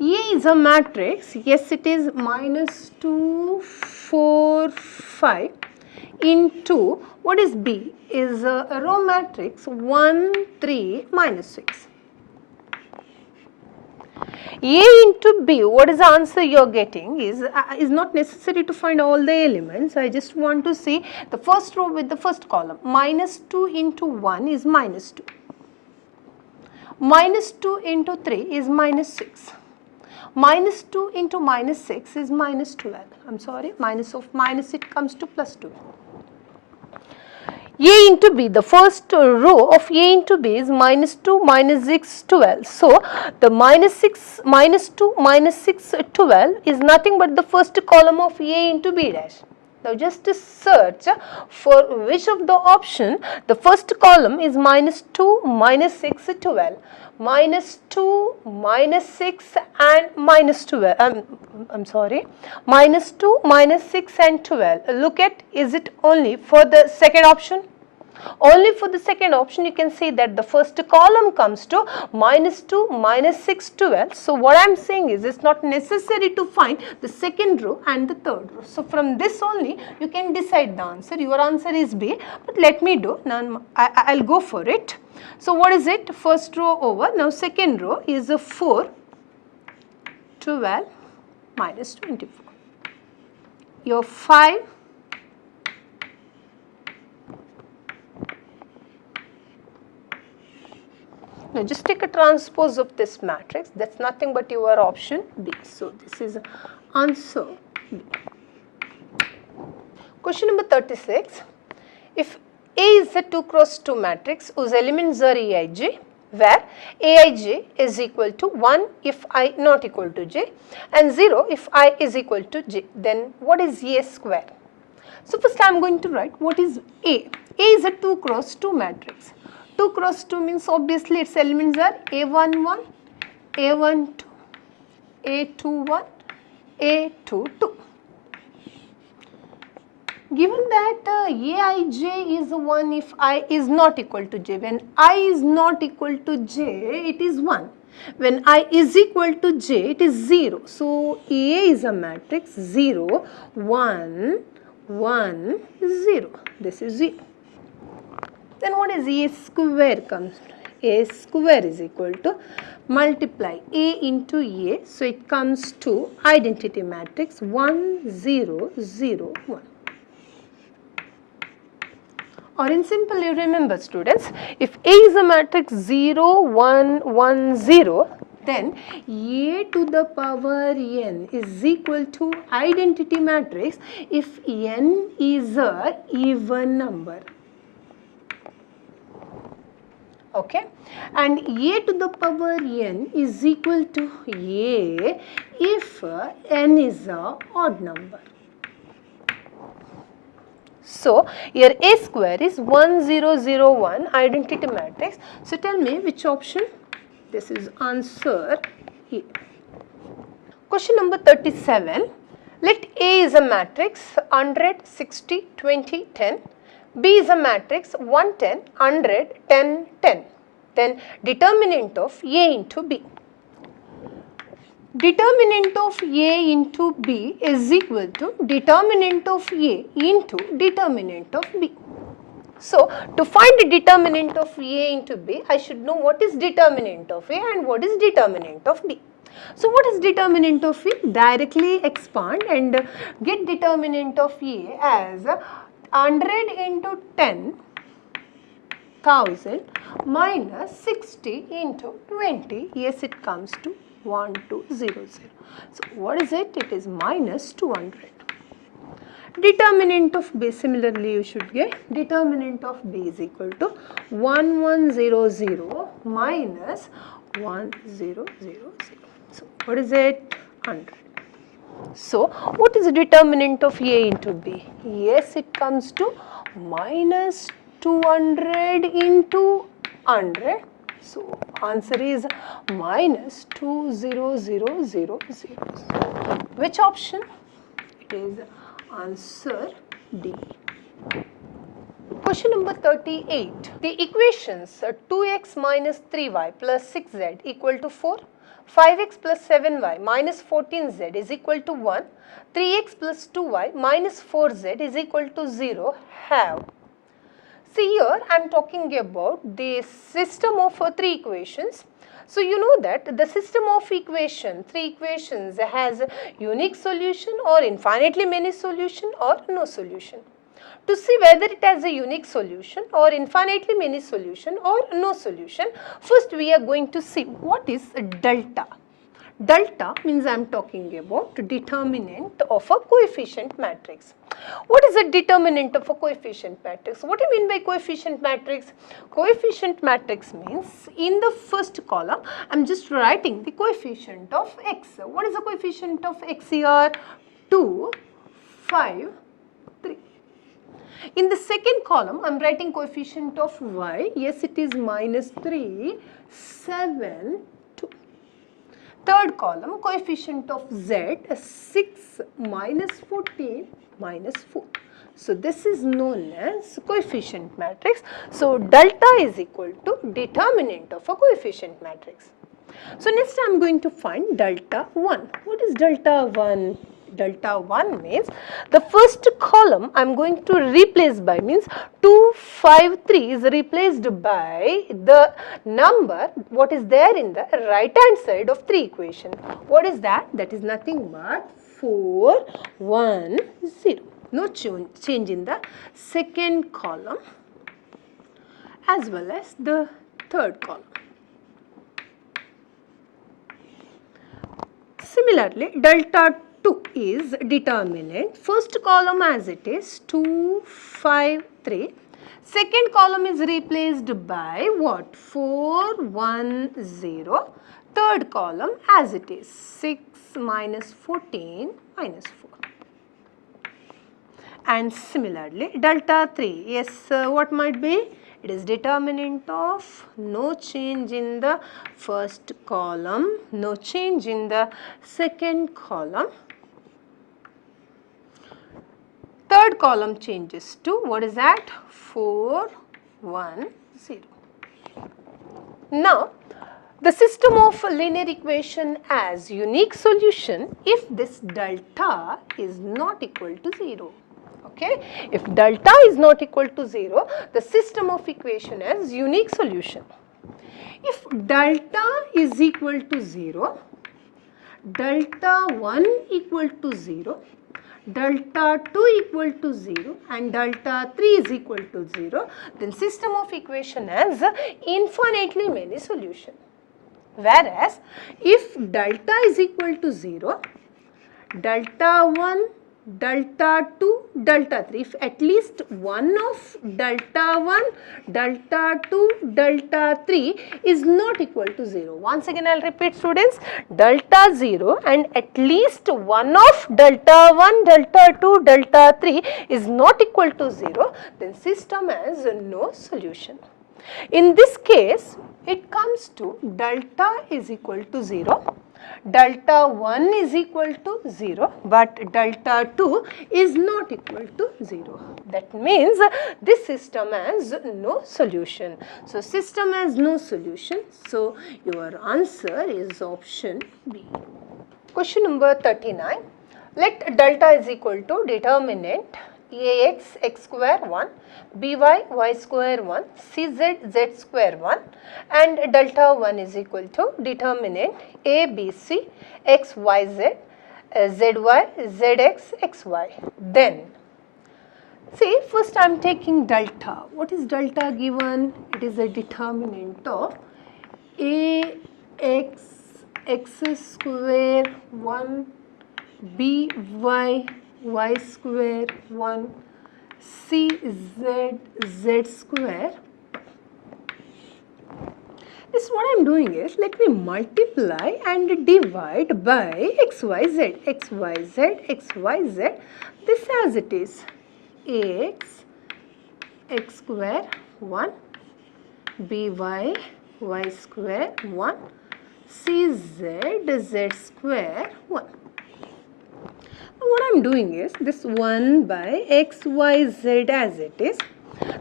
A is a matrix, yes it is -2, 4, 5 into what is B is a row matrix 1, 3, -6. A into B, what is the answer you are getting is not necessary to find all the elements. I just want to see the first row with the first column. -2 into 1 is -2. -2 into 3 is -6. -2 into -6 is -12. I'm sorry, minus it comes to +12. A into B, the first row of A into B is -2, -6, 12. So the -6, -2, -6, 12 is nothing but the first column of A into B dash. Now just search for which of the option the first column is -2, -6, 12. -2, -6 and -12. I'm sorry, -2, -6 and 12. Look at, is it only for the second option? Only for the second option you can see that the first column comes to -2, -6, 12. So what I am saying is it's not necessary to find the second row and the third row. So from this only you can decide the answer. Your answer is B, but let me do. Now I'll go for it. So what is it? First row over. Now second row is a 4, 12, -24. Your 5, now just take a transpose of this matrix. That's nothing but your option B. So this is answer B. Question number 36. If A is a 2 cross 2 matrix whose elements are Aij, where Aij is equal to 1 if I not equal to j and 0 if I is equal to j, then what is A square? So first I am going to write what is A. A is a 2 cross 2 matrix. 2 cross 2 means obviously its elements are A11, A12, A21, A22. Given that Aij is 1 if I is not equal to j, when I is not equal to j, it is 1. When I is equal to j, it is 0. So A is a matrix 0, 1, 1, 0. This is 0. Then what is A square comes to? A square is equal to multiply A into A. So it comes to identity matrix 1, 0, 0, 1. Or in simple, you remember students, if A is a matrix 0, 1, 1, 0, then A to the power n is equal to identity matrix if n is a even number. Okay, and a to the power n is equal to a if n is a odd number. So here a square is 1001 identity matrix. So tell me which option? This is answer A. Question number 37. Let A is a matrix 100, 60, 20, 10. B is a matrix 110, 100, 10, 10. Then determinant of A into B. Determinant of A into B is equal to determinant of A into determinant of B. So, to find the determinant of A into B, I should know what is determinant of A and what is determinant of B. So, what is determinant of A? Directly expand and get determinant of A as 100 into 10,000 minus 60 into 20. Yes, it comes to 1200. So, what is it? It is minus 200. Determinant of B, similarly you should get determinant of B is equal to 1100 minus 1000. So, what is it? 100. So, what is the determinant of A into B? Yes, it comes to minus 200 into 100. So, answer is minus 20000. Which option? It is answer D. Question number 38. The equations 2x minus 3y plus 6z equal to 4, 5x plus 7y minus 14z is equal to 1, 3x plus 2y minus 4z is equal to 0 have. See here I am talking about the system of three equations. So you know that the system of three equations has unique solution or infinitely many solution or no solution. To see whether it has a unique solution or infinitely many solution or no solution, first we are going to see what is delta. Delta means I am talking about determinant of a coefficient matrix. What is the determinant of a coefficient matrix? What do you mean by coefficient matrix? Coefficient matrix means in the first column I am just writing the coefficient of x. What is the coefficient of x here? 2, 5, 3. In the second column I am writing coefficient of y. Yes, it is minus 3, 7, 2. Third column coefficient of z 6 minus 14 minus 4. So, this is known as coefficient matrix. So, delta is equal to determinant of a coefficient matrix. So, next I am going to find delta 1. What is delta 1? Delta 1 means the first column I am going to replace by means 2, 5, 3 is replaced by the number what is there in the right hand side of 3 equation. What is that? That is nothing but 4, 1, 0. No change in the second column as well as the third column. Similarly, delta 2 is determinant. First column as it is 2, 5, 3. Second column is replaced by what? 4, 1, 0. Third column as it is 6 minus 14 minus 4. And similarly, delta 3, yes, what might be? It is determinant of no change in the first column, no change in the second column. Third column changes to what is that? 4, 1, 0. Now, the system of linear equation as unique solution if this delta is not equal to 0. Okay, if delta is not equal to 0, the system of equation has unique solution. If delta is equal to 0, delta 1 equal to 0, delta 2 equal to 0 and delta 3 is equal to 0, then system of equation has infinitely many solution. Whereas, if delta is equal to 0, delta 1 delta 2, delta 3. If at least one of delta 1, delta 2, delta 3 is not equal to 0. Once again I will repeat students, delta 0 and at least one of delta 1, delta 2, delta 3 is not equal to 0, then system has no solution. In this case, it comes to delta is equal to 0. Delta 1 is equal to 0, but delta 2 is not equal to 0. That means this system has no solution. So, system has no solution. So, your answer is option B. Question number 39. Let delta is equal to determinant ax x square 1, by y square 1, cz z square 1 and delta 1 is equal to determinant a b c x y z z y z x x y. Then see, first I am taking delta. What is delta given? It is a determinant of a x x square 1 b y y square 1 c z z square. This what I am doing is, let me multiply and divide by x y z, x y z, x y z. This as it is, ax x square 1 by y square 1 cz z square 1. What I am doing is, this 1 by x y z as it is,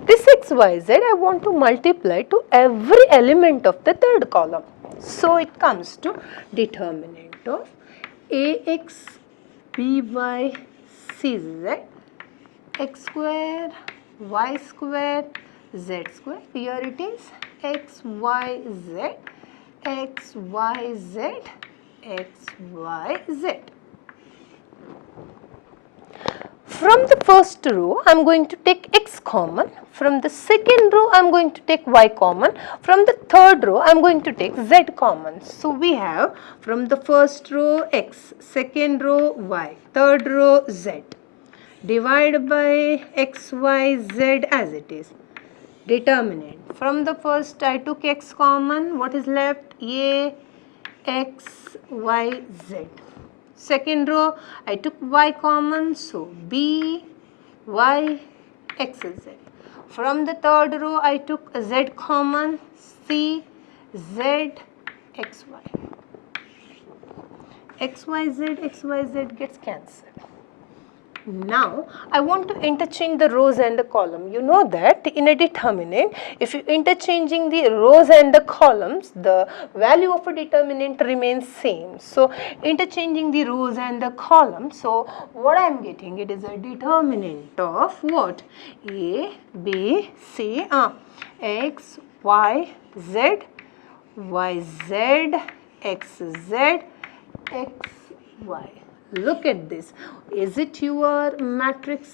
this x y z I want to multiply to every element of the third column. So, it comes to determinant of ax by cz x square y square z square. Here it is x y z x y z x y z. From the first row, I am going to take x common. From the second row, I am going to take y common. From the third row, I am going to take z common. So, we have from the first row x, second row y, third row z. Divide by x, y, z as it is. Determinant. From the first, I took x common. What is left? A, x, y, z. Second row, I took y common, so b, y, x, z. From the third row, I took z common, c, z, x, y. X, y, z gets cancelled. Now, I want to interchange the rows and the column. You know that in a determinant, if you interchanging the rows and the columns, the value of a determinant remains same. So, interchanging the rows and the columns. So, what I am getting, it is a determinant of what? A, B, C, X, Y, Z, Y, Z, X, Z, X, Y. Look at this. Is it your matrix?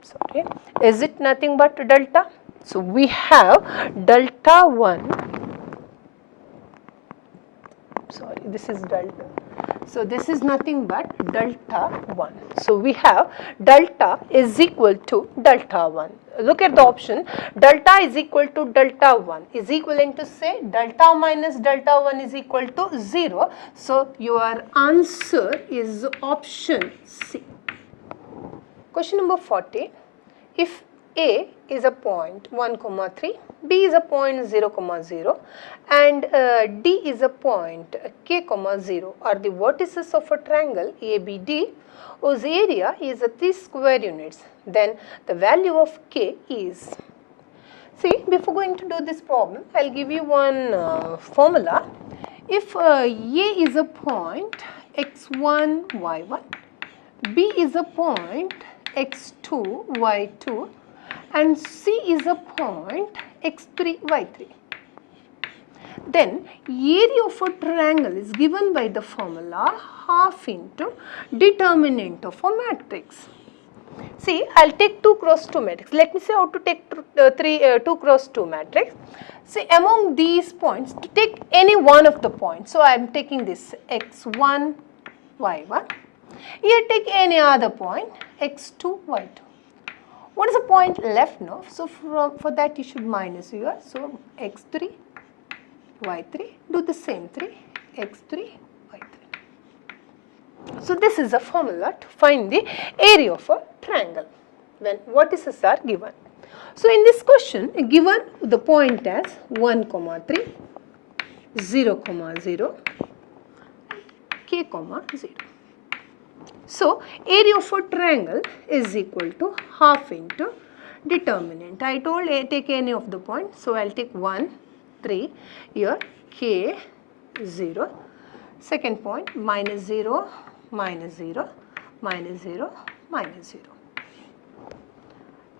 Sorry. Is it nothing but delta? So, we have delta 1. Sorry, this is delta. So, this is nothing but delta 1. So, we have delta is equal to delta 1. Look at the option, delta is equal to delta 1 is equivalent to say delta minus delta 1 is equal to 0. So, your answer is option C. Question number 40. If A is a point 1, 3, B is a point 0, 0 and D is a point K, 0 are the vertices of a triangle ABD whose area is 3 square units, then the value of K is. See, before going to do this problem, I will give you one formula. If A is a point x1, y1, B is a point x2, y2 and C is a point x3, y3. Then area of a triangle is given by the formula half into determinant of a matrix. See, I will take 2 cross 2 matrix. Let me say how to take 2 cross 2 matrix. See, among these points, to take any one of the points. So, I am taking this x1, y1. Here take any other point, x2, y2. What is the point left now? So for that you should minus here. So x3, y3, do the same 3, x3, y3. So this is a formula to find the area of a triangle when vertices are given. So in this question, given the point as 1, 3, 0, 0, k, 0. So area of a triangle is equal to half into determinant. I told take any of the points. So I'll take 1, 3, here k, 0. Second point minus 0, minus 0, minus 0, minus 0.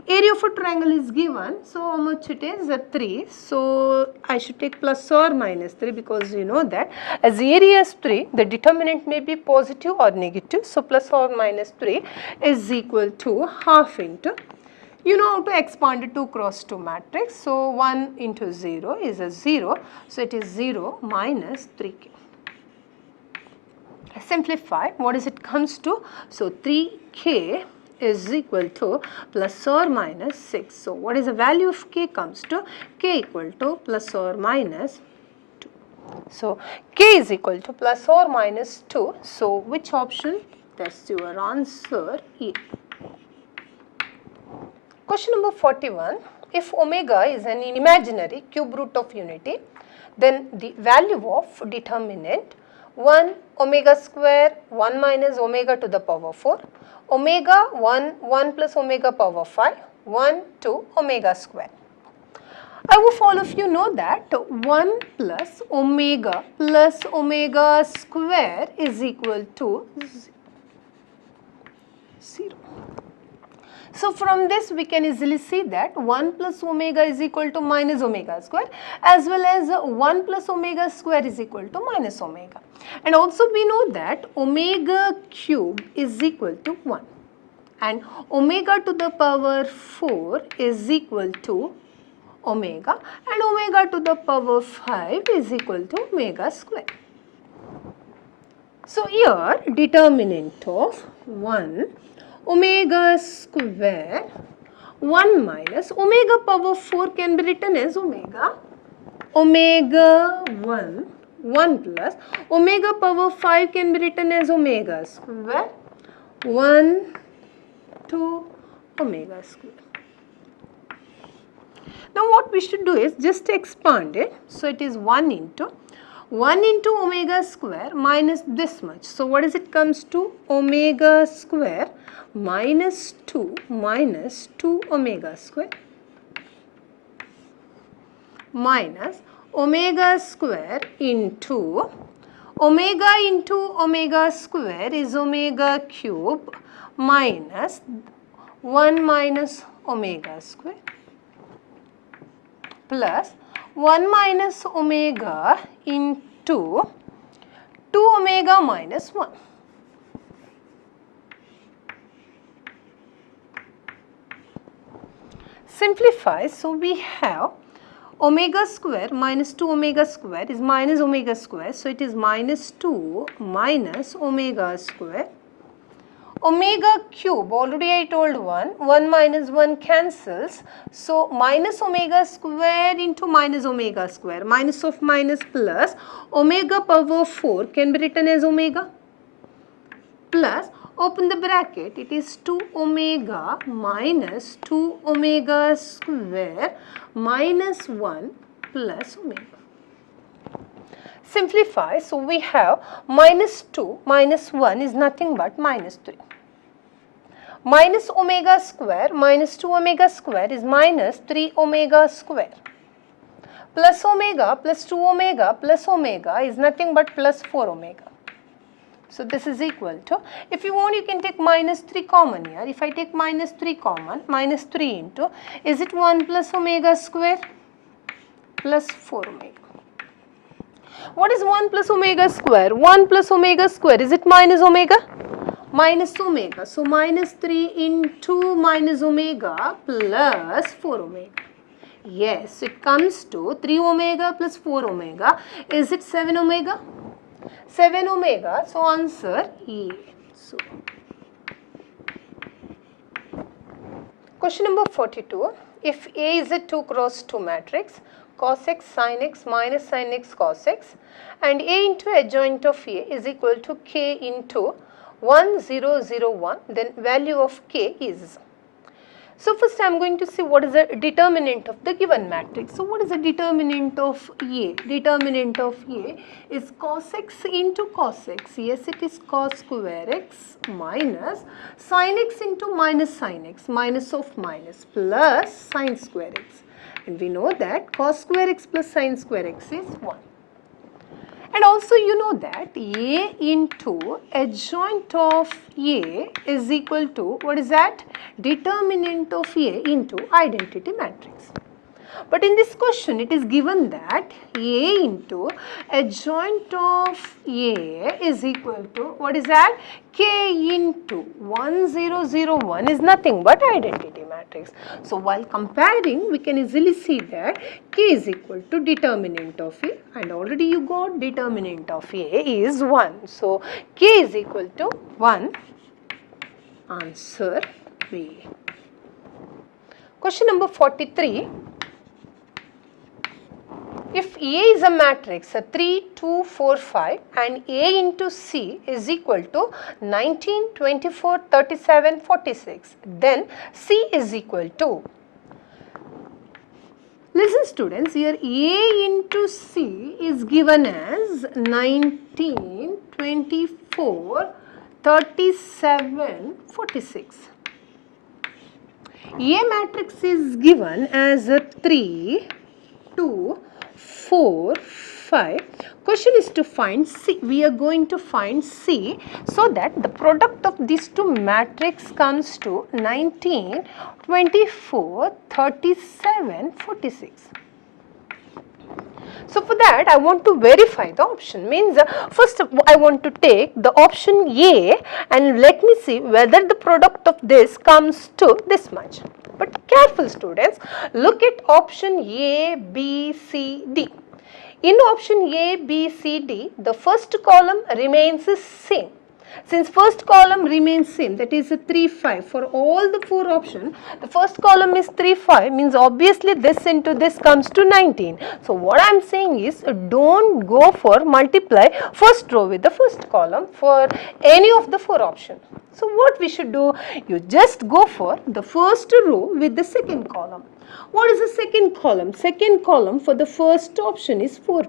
Area of a triangle is given, so how much it is? 3. So I should take plus or minus 3 because you know that as the area is 3, the determinant may be positive or negative. So plus or minus 3 is equal to half into, you know how to expand a 2 cross 2 matrix. So 1 into 0 is a 0. So it is 0 minus 3k. Simplify, what is it comes to? So 3k is equal to plus or minus 6. So what is the value of k comes to? K equal to plus or minus 2. So k is equal to plus or minus 2. So which option? That's your answer E. Question number 41. If omega is an imaginary cube root of unity, then the value of determinant 1 omega square 1 minus omega to the power 4, omega 1 plus omega power 5, 1 to omega square. I hope all of you know that 1 plus omega square is equal to 0. So from this we can easily see that 1 plus omega is equal to minus omega square, as well as 1 plus omega square is equal to minus omega. And also we know that omega cube is equal to 1 and omega to the power 4 is equal to omega and omega to the power 5 is equal to omega square. So here determinant of 1 omega square 1 minus omega power 4 can be written as omega 1 plus omega power 5 can be written as omega square 1 to omega square. Now what we should do is just expand it. So it is 1 into omega square minus this much. So what is it comes to? Omega square minus 2 omega square minus omega square into omega square is omega cube minus 1 minus omega square plus 1 minus omega into 2 omega minus 1. Simplify, so we have omega square minus 2 omega square is minus omega square. So it is minus 2 minus omega square. Omega cube, already I told 1 minus 1 cancels. So minus omega square into minus omega square, minus of minus plus omega power 4 can be written as omega plus, open the bracket, it is 2 omega minus 2 omega square minus 1 plus omega. Simplify, so we have minus 2 minus 1 is nothing but minus 3. Minus omega square minus 2 omega square is minus 3 omega square. Plus omega plus 2 omega plus omega is nothing but plus 4 omega. So this is equal to, if you want you can take minus 3 common here. If I take minus 3 common, minus 3 into, is it 1 plus omega square plus 4 omega. What is 1 plus omega square? 1 plus omega square, is it minus omega? Minus omega. So minus 3 into minus omega plus 4 omega. Yes, it comes to 3 omega plus 4 omega. Is it 7 omega? 7 omega. So answer E. So, question number 42. If A is a 2 cross 2 matrix, cos x sin x minus sin x cos x, and A into adjoint of A is equal to k into 1 0 0 1, then value of k is. So first I am going to see what is the determinant of the given matrix. So what is the determinant of A? Determinant of A is cos x into cos x. Yes, it is cos square x minus sin x into minus sin x, minus of minus, plus sin square x. And we know that cos square x plus sin square x is 1. And also you know that A into adjoint of A is equal to, what is that? Determinant of A into identity matrix. But in this question it is given that A into adjoint of A is equal to, what is that? K into 1 0 0 1 is nothing but identity matrix. So while comparing, we can easily see that K is equal to determinant of A, and already you got determinant of A is 1. So K is equal to 1. Answer B. Question number 43. If A is a matrix 3, 2, 4, 5 and A into C is equal to 19, 24, 37, 46, then C is equal to. Listen students, here A into C is given as 19, 24, 37, 46. A matrix is given as a 3, 2, 4, 5. Question is to find C. We are going to find C so that the product of these two matrix comes to 19, 24, 37, 46. So for that I want to verify the option. Means first I want to take the option A and let me see whether the product of this comes to this much. But careful students, look at option A, B, C, D. In option A, B, C, D, the first column remains the same. Since first column remains same, that is a 3, 5 for all the 4 options, the first column is 3, 5 means obviously this into this comes to 19. So what I am saying is don't go for multiply first row with the first column for any of the 4 options. So what we should do, you just go for the first row with the second column. What is the second column? Second column for the first option is 4.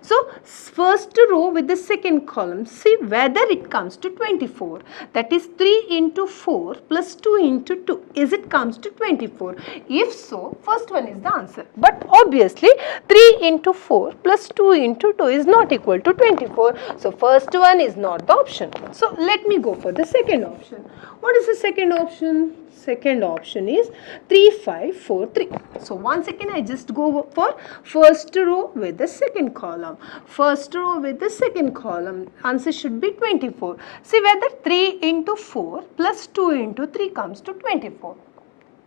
So first row with the second column, see whether it comes to 24. That is 3 into 4 plus 2 into 2. Is it comes to 24? If so, first one is the answer. But obviously 3 into 4 plus 2 into 2 is not equal to 24. So first one is not the option. So let me go for the second option. What is the second option? Second option is 3, 5, 4, 3. So once again I just go for first row with the second column. First row with the second column. Answer should be 24. See whether 3 into 4 plus 2 into 3 comes to 24.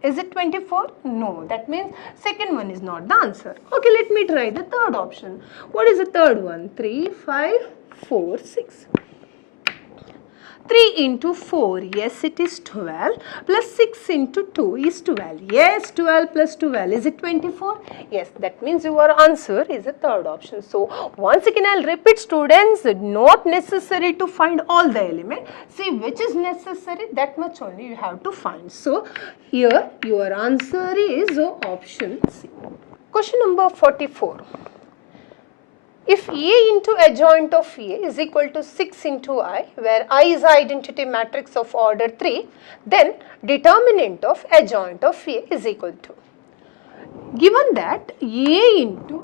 Is it 24? No. That means second one is not the answer. Okay, let me try the third option. What is the third one? 3, 5, 4, 6. 3 into 4, yes it is 12, plus 6 into 2 is 12. Yes, 12 plus 12, is it 24? Yes, that means your answer is the third option. So, once again I will repeat students, not necessary to find all the elements. See which is necessary, that much only you have to find. So, here your answer is option C. Question number 44. If A into adjoint of A is equal to 6 into I, where I is the identity matrix of order 3, then determinant of adjoint of A is equal to. Given that A into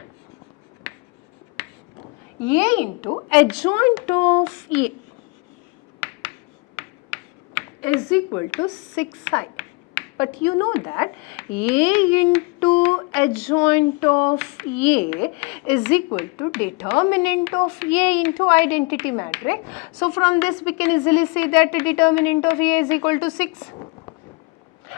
adjoint of A is equal to 6I. But you know that A into adjoint of A is equal to determinant of A into identity matrix. So from this we can easily say that the determinant of A is equal to 6.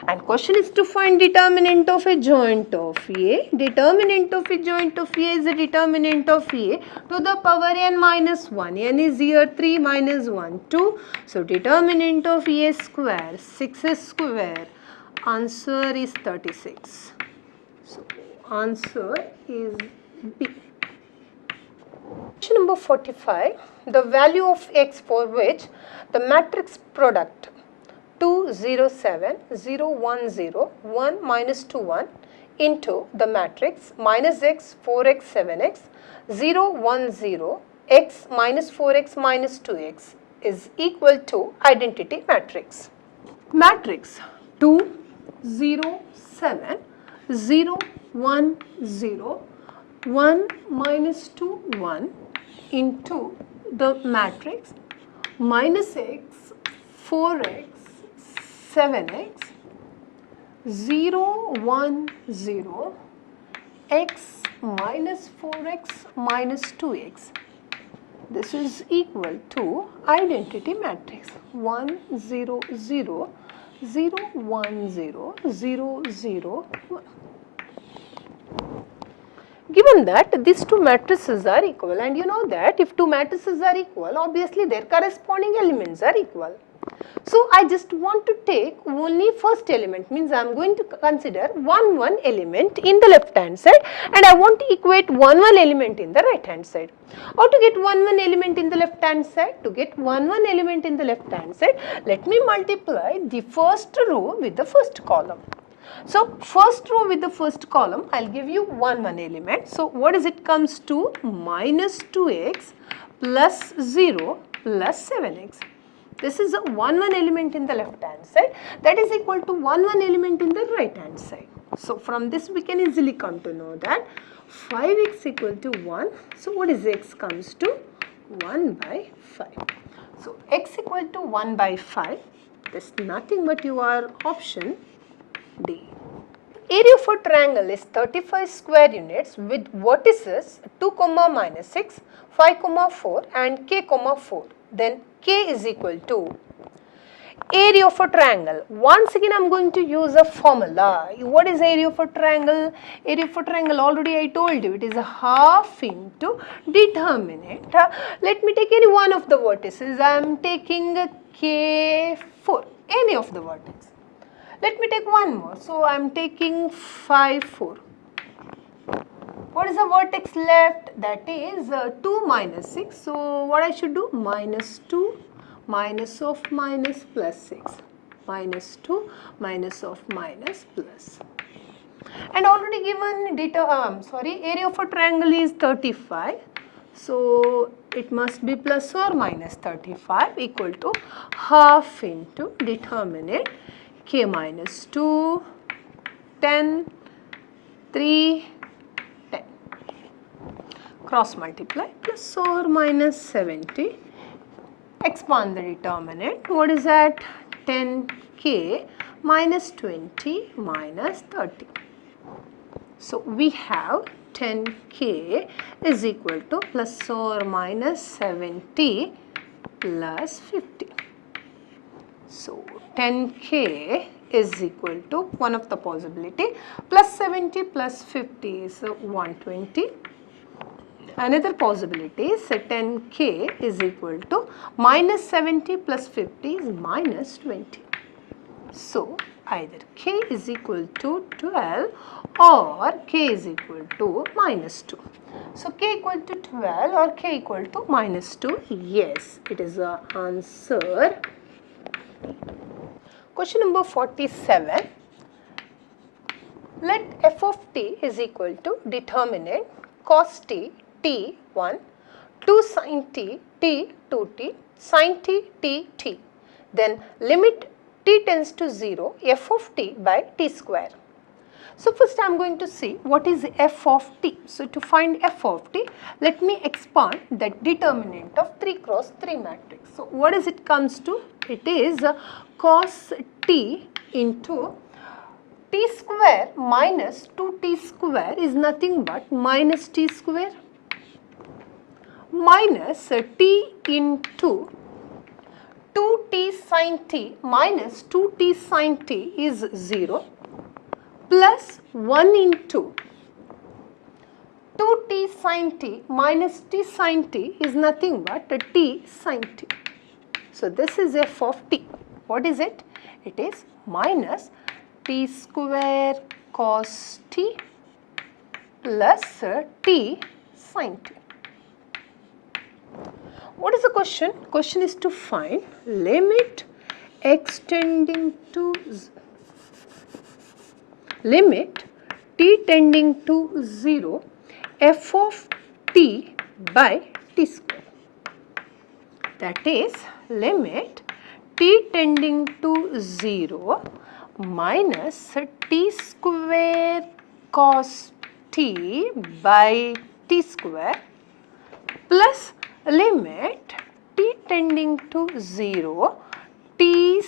And question is to find determinant of a joint of A. Determinant of a joint of A is the determinant of A to the power n minus 1. N is here 3 minus 1, 2. So determinant of A square, 6 square. Answer is 36. So answer is B. Question number 45. The value of x for which the matrix product 2, 0, 7, 0, 1, 0, 1, minus 2, 1 into the matrix minus x, 4x, 7x, 0, 1, 0, x minus 4x minus 2x is equal to identity matrix. Matrix 2, 0, 7, 0, 1, 0, 1 minus 2, 1 into the matrix minus x, 4x, 7x, 0, 1, 0, x minus 4x minus 2x. This is equal to identity matrix 1, 0, 0, 0, 1, 0, 0, 0, 1. Given that these two matrices are equal, and you know that if two matrices are equal, obviously their corresponding elements are equal. So I just want to take only first element, means I am going to consider 1, 1 element in the left hand side, and I want to equate 1, 1 element in the right hand side. How to get 1, 1 element in the left hand side? To get 1, 1 element in the left hand side, let me multiply the first row with the first column. So first row with the first column, I will give you 1, 1 element. So what is it comes to? Minus 2x plus 0 plus 7x. This is a 1, 1 element in the left hand side, that is equal to 1, 1 element in the right hand side. So from this we can easily come to know that 5x equal to 1. So what is x comes to? 1 by 5. So x equal to 1 by 5. This is nothing but your option D. Area of a triangle is 35 square units with vertices 2, minus 6, 5, 4 and k, 4. Then k is equal to area of a triangle. Once again I am going to use a formula. What is area of a triangle? Area of a triangle, already I told you, it is a half into determinant. Let me take any one of the vertices. I am taking k4, any of the vertices. Let me take one more. So I am taking 5, 4. What is the vertex left? That is 2 minus 6. So what I should do? Minus 2, minus of minus plus 6. Minus 2, minus of minus plus. And already given area of a triangle is 35. So it must be plus or minus 35 equal to half into determinant k minus 2, 10, 3, 10. Cross multiply plus or minus 70. Expand the determinant. What is that? 10k minus 20 minus 30. So we have 10k is equal to plus or minus 70 plus 50. So 10k is equal to one of the possibility, plus 70 plus 50 is 120. Another possibility is 10k is equal to minus 70 plus 50 is minus 20. So either k is equal to 12 or k is equal to minus 2. So k equal to 12 or k equal to minus 2. Yes, it is the answer. Question number 47. Let f of t is equal to determinant cos t, t1, 2 sin t, t, 2t, sin t, t, t. Then limit t tends to 0, f of t by t square. So first I am going to see what is f of t. So to find f of t, let me expand that determinant of 3 cross 3 matrix. So what is it comes to? It is cos t into t square minus 2t square is nothing but minus t square minus t into 2t sin t minus 2t sin t is 0 plus 1 into 2t sin t minus t sin t is nothing but t sin t. So this is f of t. What is it? It is minus t square cos t plus t sin t. What is the question? Question is to find limit x tending to limit t tending to 0 f of t by t square. That is limit t tending to 0 minus t square cos t by t square plus limit t tending to 0 t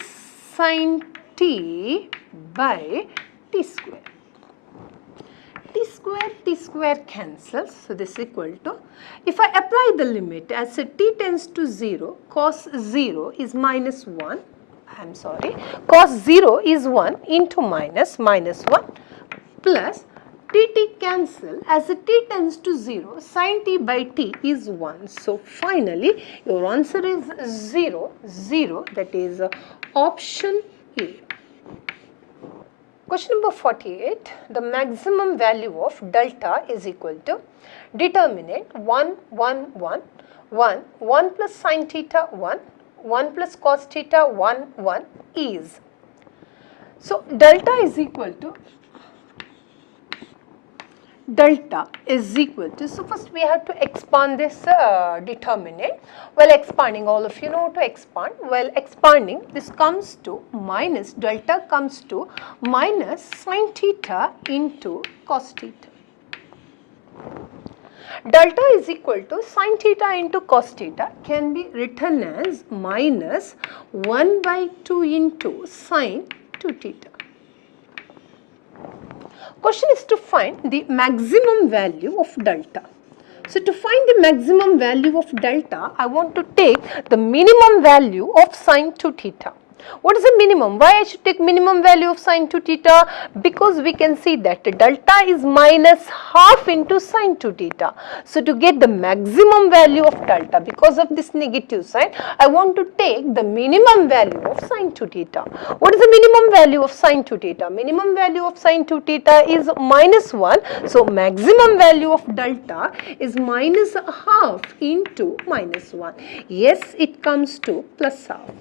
sin t by t square. T square cancels, so this is equal to, if I apply the limit as t tends to 0, cos 0 is minus 1, I am sorry, cos 0 is 1 into minus 1 plus t cancel as t tends to 0, sin t by t is 1. So finally your answer is 0, that is option A. Question number 48, the maximum value of delta is equal to determinant 1 plus sin theta 1 plus cos theta 1 is. So delta is equal to, so first we have to expand this determinant. While expanding, all of you know to expand. While expanding, this comes to minus, delta comes to minus sin theta into cos theta. Delta is equal to sin theta into cos theta can be written as minus 1 by 2 into sin 2 theta. Question is to find the maximum value of delta. So to find the maximum value of delta, I want to take the minimum value of sin 2 theta. What is the minimum? Why I should take minimum value of sin 2 theta? Because we can see that delta is minus half into sin 2 theta. So to get the maximum value of delta, because of this negative sign, I want to take the minimum value of sin 2 theta. What is the minimum value of sin 2 theta? Minimum value of sin 2 theta is minus 1. So maximum value of delta is minus half into minus 1. Yes, it comes to plus half.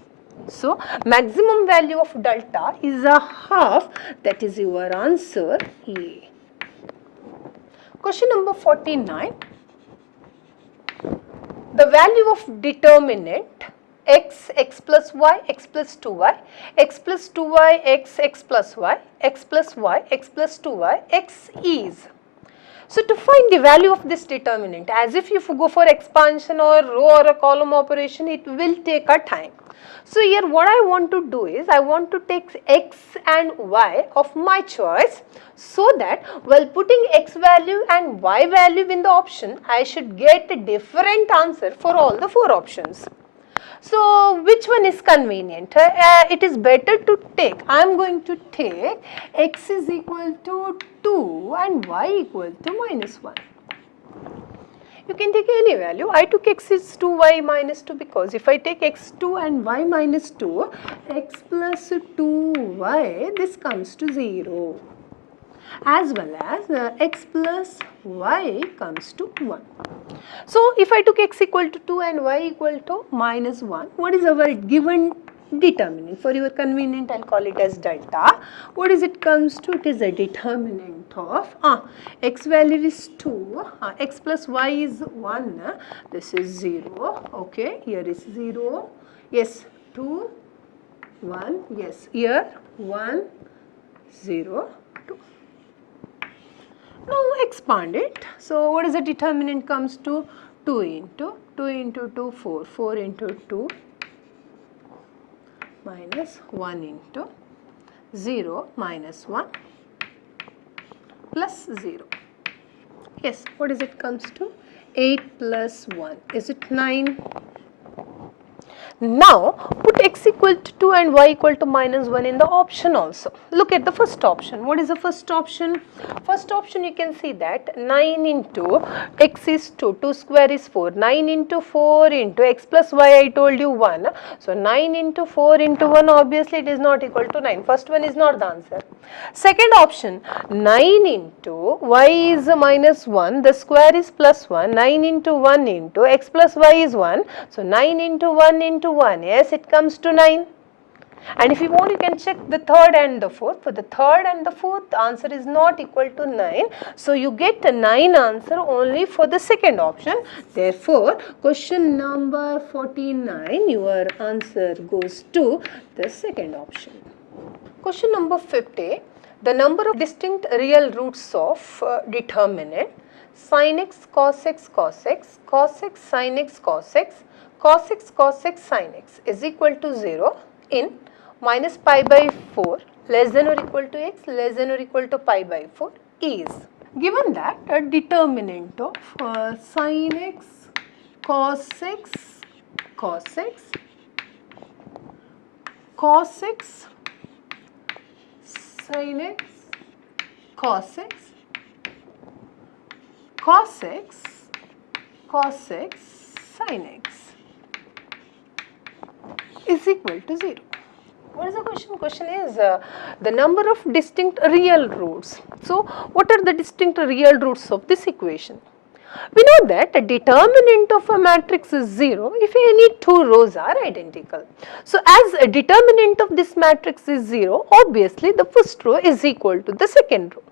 So maximum value of delta is a half, that is your answer A. Question number 49. The value of determinant x plus y, x plus 2y, x plus 2y, x plus y, x plus y, x plus 2y, x is. So to find the value of this determinant, as if you go for expansion or row or a column operation, it will take a time. So here what I want to do is, I want to take x and y of my choice, so that while putting x value and y value in the option, I should get a different answer for all the 4 options. So which one is convenient? It is better to take, I am going to take x is equal to 2 and y equal to minus 1. You can take any value. I took x is 2, y minus 2, because if I take x2 and y minus 2, x plus 2y, this comes to 0. As well as x plus y comes to 1. So if I took x equal to 2 and y equal to minus 1, what is our given determinant? For your convenience, I'll call it as delta. What is it comes to? It is a determinant of x value is 2, x plus y is 1, this is 0, okay, here is 0, yes, 2, 1, yes, here 1, 0, 2. Now expand it. So what is the determinant comes to? 2 into 2, 4, 4 into 2, minus 1 into 0 minus 1 plus 0. Yes, what is it comes to? 8 plus 1. Is it 9? Now put x equal to 2 and y equal to minus 1 in the option also. Look at the first option. What is the first option? First option, you can see that 9 into x is 2, 2 square is 4, 9 into 4 into x plus y, I told you 1. So 9 into 4 into 1, obviously it is not equal to 9. First one is not the answer. Second option, 9 into y is minus 1, the square is plus 1, 9 into 1 into x plus y is 1. So 9 into 1 into 1, yes, it comes to 9. And if you want, you can check the third and the fourth. For the third and the fourth, the answer is not equal to 9. So you get a 9 answer only for the second option. Therefore, question number 49, your answer goes to the second option. Question number 50, the number of distinct real roots of determinant sin x cos x cos x, cos x sin x cos x, cos x cos x sin x is equal to 0 in minus pi by 4 less than or equal to x less than or equal to pi by 4 is. Given that a determinant of sin x cos x cos x cos x sin x cos x cos x cos x sin x is equal to 0. What is the question? Question is the number of distinct real roots. So, what are the distinct real roots of this equation? We know that a determinant of a matrix is 0 if any two rows are identical. So, as a determinant of this matrix is 0, obviously the first row is equal to the second row.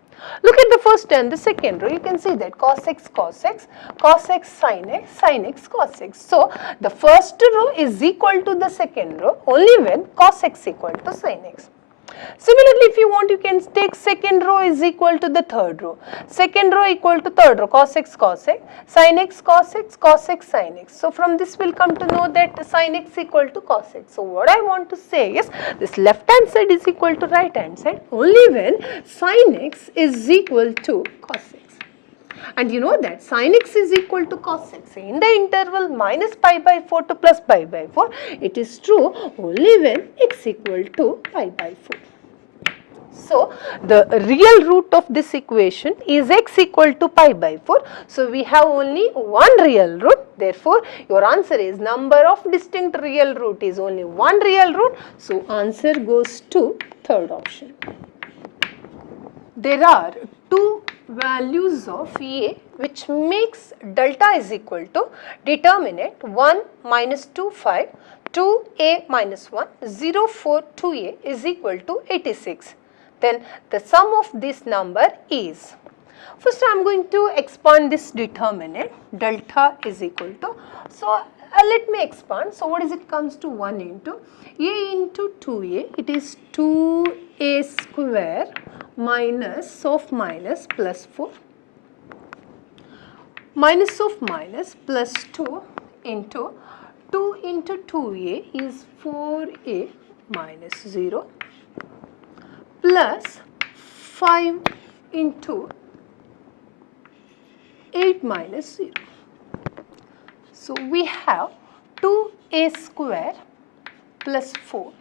Look at the first and the second row. You can see that cos x cos x, cos x sin x cos x. So, the first row is equal to the second row only when cos x equal to sin x. Similarly, if you want, you can take second row is equal to the third row. Second row equal to third row, cos x sin x cos x sin x. So, from this we will come to know that sin x equal to cos x. So, what I want to say is this left hand side is equal to right hand side only when sin x is equal to cos x. And you know that sin x is equal to cos x in the interval minus pi by 4 to plus pi by 4. It is true only when x equal to pi by 4. So, the real root of this equation is x equal to pi by 4. So, we have only one real root. Therefore, your answer is number of distinct real root is only one real root. So, answer goes to third option. There are two values of A which makes delta is equal to determinant 1 minus 2 5, 2A minus 1, 0 4 2A is equal to 86. Then the sum of this number is. First I am going to expand this determinant delta is equal to. So let me expand. So what is it comes to 1 into A into 2A, it is 2A square minus of minus plus 4 minus of minus plus 2 into 2 into 2A is 4A minus 0 plus 5 into 8 minus 0. So, we have 2A square plus 4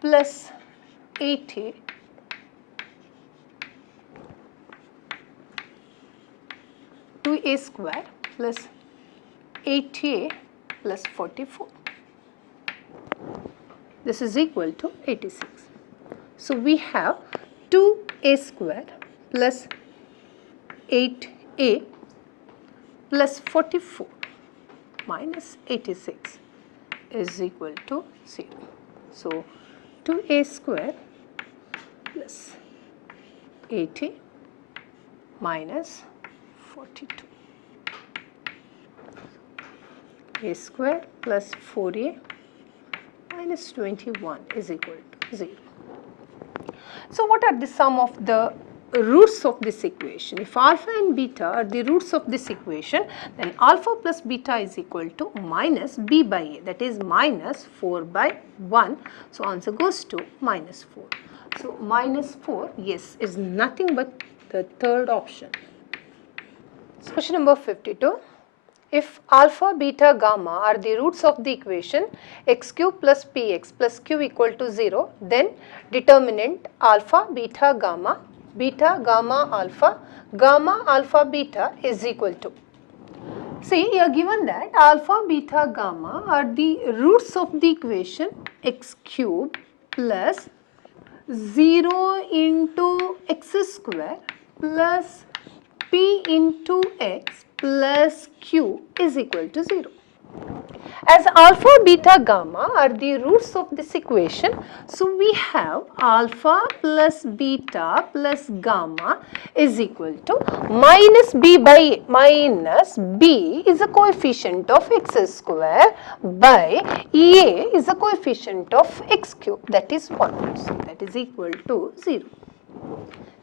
plus 8A A square plus 8A plus 44. This is equal to 86. So, we have 2A square plus 8A plus 44 minus 86 is equal to 0. So, 2A square plus 8A minus 42. A square plus 4A minus 21 is equal to 0. So, what are the sum of the roots of this equation? If alpha and beta are the roots of this equation, then alpha plus beta is equal to minus b by a, that is minus 4 by 1. So, answer goes to minus 4. So, minus 4, yes, is nothing but the third option. Question number 52. if alpha, beta, gamma are the roots of the equation x cube plus px plus q equal to 0, then determinant alpha, beta, gamma, alpha, beta is equal to. See, you are given that alpha, beta, gamma are the roots of the equation x cube plus 0 into x square plus p into x plus q is equal to 0. As alpha, beta, gamma are the roots of this equation, so we have alpha plus beta plus gamma is equal to minus b by minus b is a coefficient of x square by a is a coefficient of x cube, that is 1. So that is equal to 0.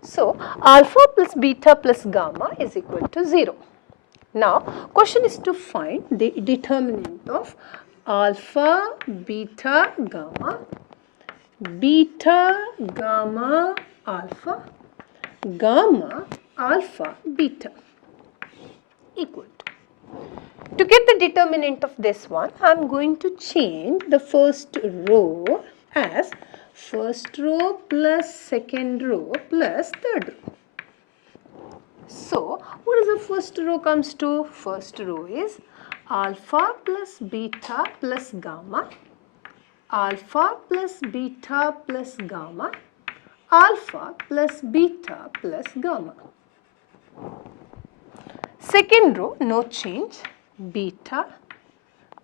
So alpha plus beta plus gamma is equal to 0. Now, question is to find the determinant of alpha, beta, gamma, alpha, gamma, alpha, beta equal to. To get the determinant of this one, I am going to change the first row as first row plus second row plus third row. So, what is the first row comes to? First row is alpha plus beta plus gamma, alpha plus beta plus gamma, alpha plus beta plus gamma. Second row, no change, beta,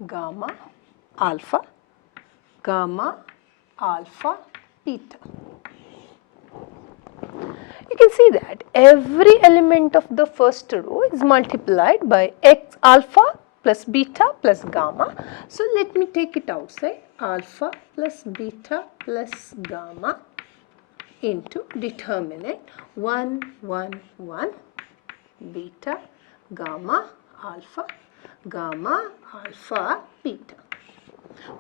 gamma, alpha, beta. You can see that every element of the first row is multiplied by x alpha plus beta plus gamma. So let me take it outside, alpha plus beta plus gamma into determinant 1, 1, 1, beta, gamma, alpha, beta.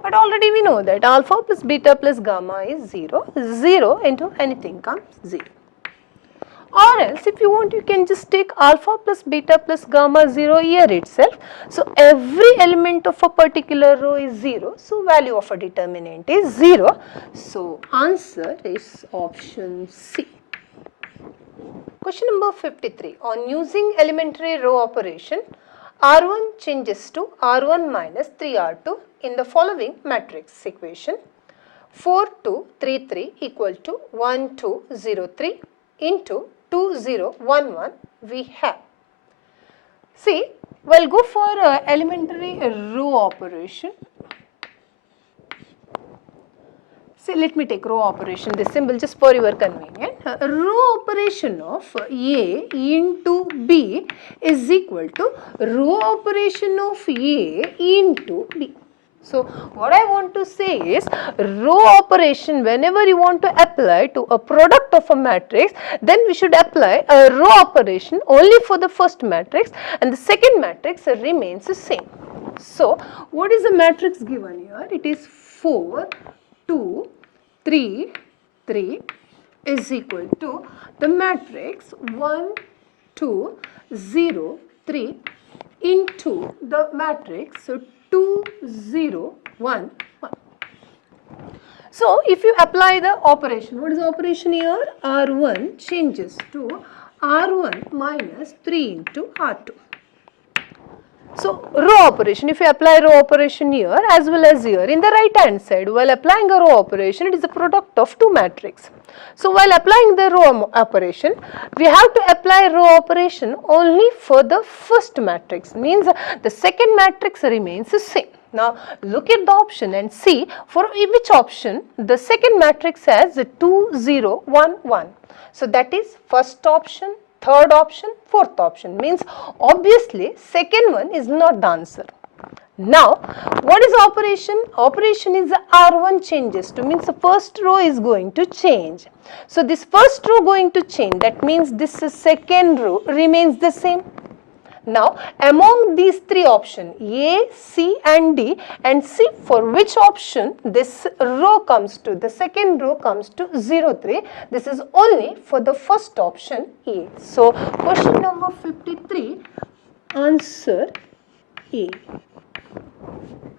But already we know that alpha plus beta plus gamma is 0. 0 into anything comes 0. Or else if you want, you can just take alpha plus beta plus gamma 0 here itself. So every element of a particular row is 0. So value of a determinant is 0. So answer is option C. Question number 53. On using elementary row operation, R1 changes to R1 minus 3R2 in the following matrix equation. 4, 2, 3, 3 equal to 1, 2, 0, 3 into 2, 0, 1, 1 we have. See, we'll go for elementary row operation. See, let me take row operation, this symbol just for your convenience. Row operation of A into B is equal to row operation of A into B. So, what I want to say is, row operation, whenever you want to apply to a product of a matrix, then we should apply a row operation only for the first matrix and the second matrix remains the same. So, what is the matrix given here? It is 4, 2, 3, 3 is equal to the matrix 1, 2, 0, 3 into the matrix 2, 0, 1, 1. So, if you apply the operation, what is the operation here? R1 changes to R1 minus 3 into R2. So, row operation, if you apply row operation here as well as here, in the right hand side, while applying a row operation, it is a product of two matrices. So, while applying the row operation, we have to apply row operation only for the first matrix, means the second matrix remains the same. Now, look at the option and see for which option the second matrix has 2, 0, 1, 1. So, that is first option, third option, fourth option, means obviously second one is not the answer. Now, what is operation? Operation is R1 changes to, means the first row is going to change. So, this first row going to change, that means this second row remains the same. Now, among these three options, A, C and D, and see for which option this row comes to, the second row comes to 0, 3. This is only for the first option A. So, question number 53, answer A.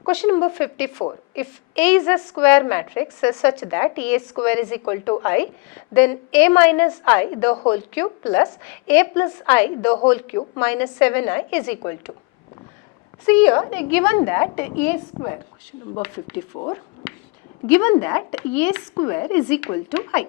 Question number 54. If A is a square matrix such that A square is equal to I, then A minus I the whole cube plus A plus I the whole cube minus 7I is equal to. See here, given that A square, question number 54, given that A square is equal to I.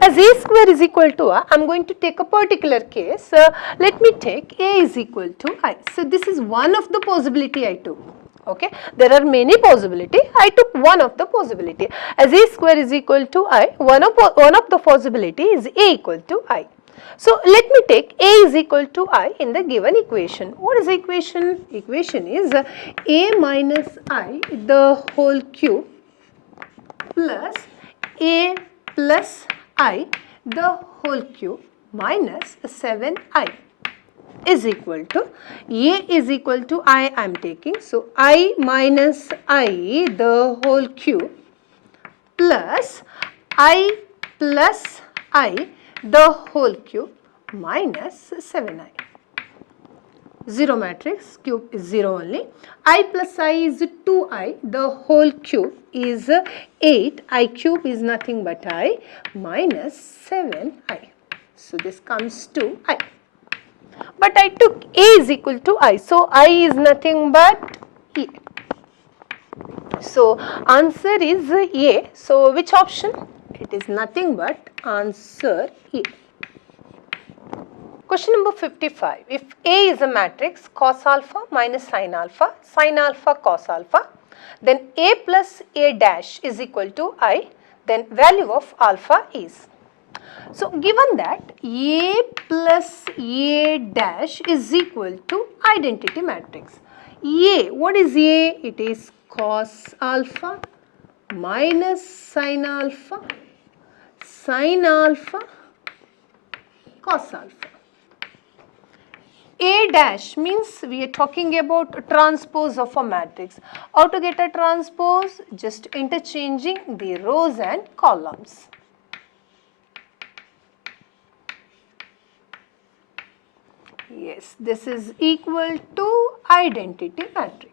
As A square is equal to I, I am going to take a particular case. Let me take A is equal to I. So this is one of the possibility I took. Okay, there are many possibility. I took one of the possibility. As A square is equal to I, one of the possibility is A equal to I. So let me take A is equal to I in the given equation. What is the equation? Equation is A minus I the whole cube plus A plus I the whole cube minus 7I is equal to, A is equal to I am taking. So I minus I the whole cube plus I plus I the whole cube minus 7I. 0 matrix, cube is 0 only. I plus I is 2I, the whole cube is 8, I cube is nothing but I, minus 7I. So this comes to I. But I took A is equal to I, so I is nothing but A. So answer is A. So which option? It is nothing but answer A. Question number 55. If A is a matrix cos alpha minus sin alpha cos alpha, then A plus A dash is equal to I, then value of alpha is. So given that A plus A dash is equal to identity matrix. A, what is A? It is cos alpha minus sin alpha cos alpha. A dash means we are talking about transpose of a matrix. How to get a transpose? Just interchanging the rows and columns. Yes, this is equal to identity matrix.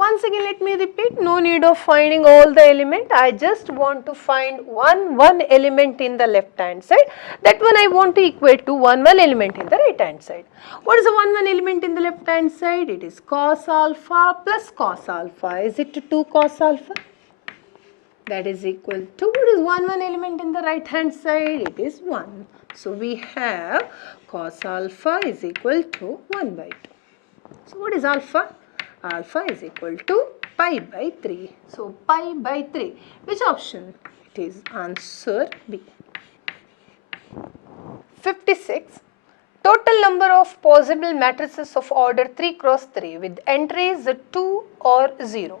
Once again, let me repeat, no need of finding all the element. I just want to find one element in the left hand side. That one I want to equate to one element in the right hand side. What is the one element in the left hand side? It is cos alpha plus cos alpha. Is it 2 cos alpha? That is equal to, what is one element in the right hand side? It is 1. So we have cos alpha is equal to 1 by 2. So what is alpha? Alpha is equal to pi by 3. So pi by 3. Which option? It is answer B. 56. Total number of possible matrices of order 3 cross 3 with entries 2 or 0.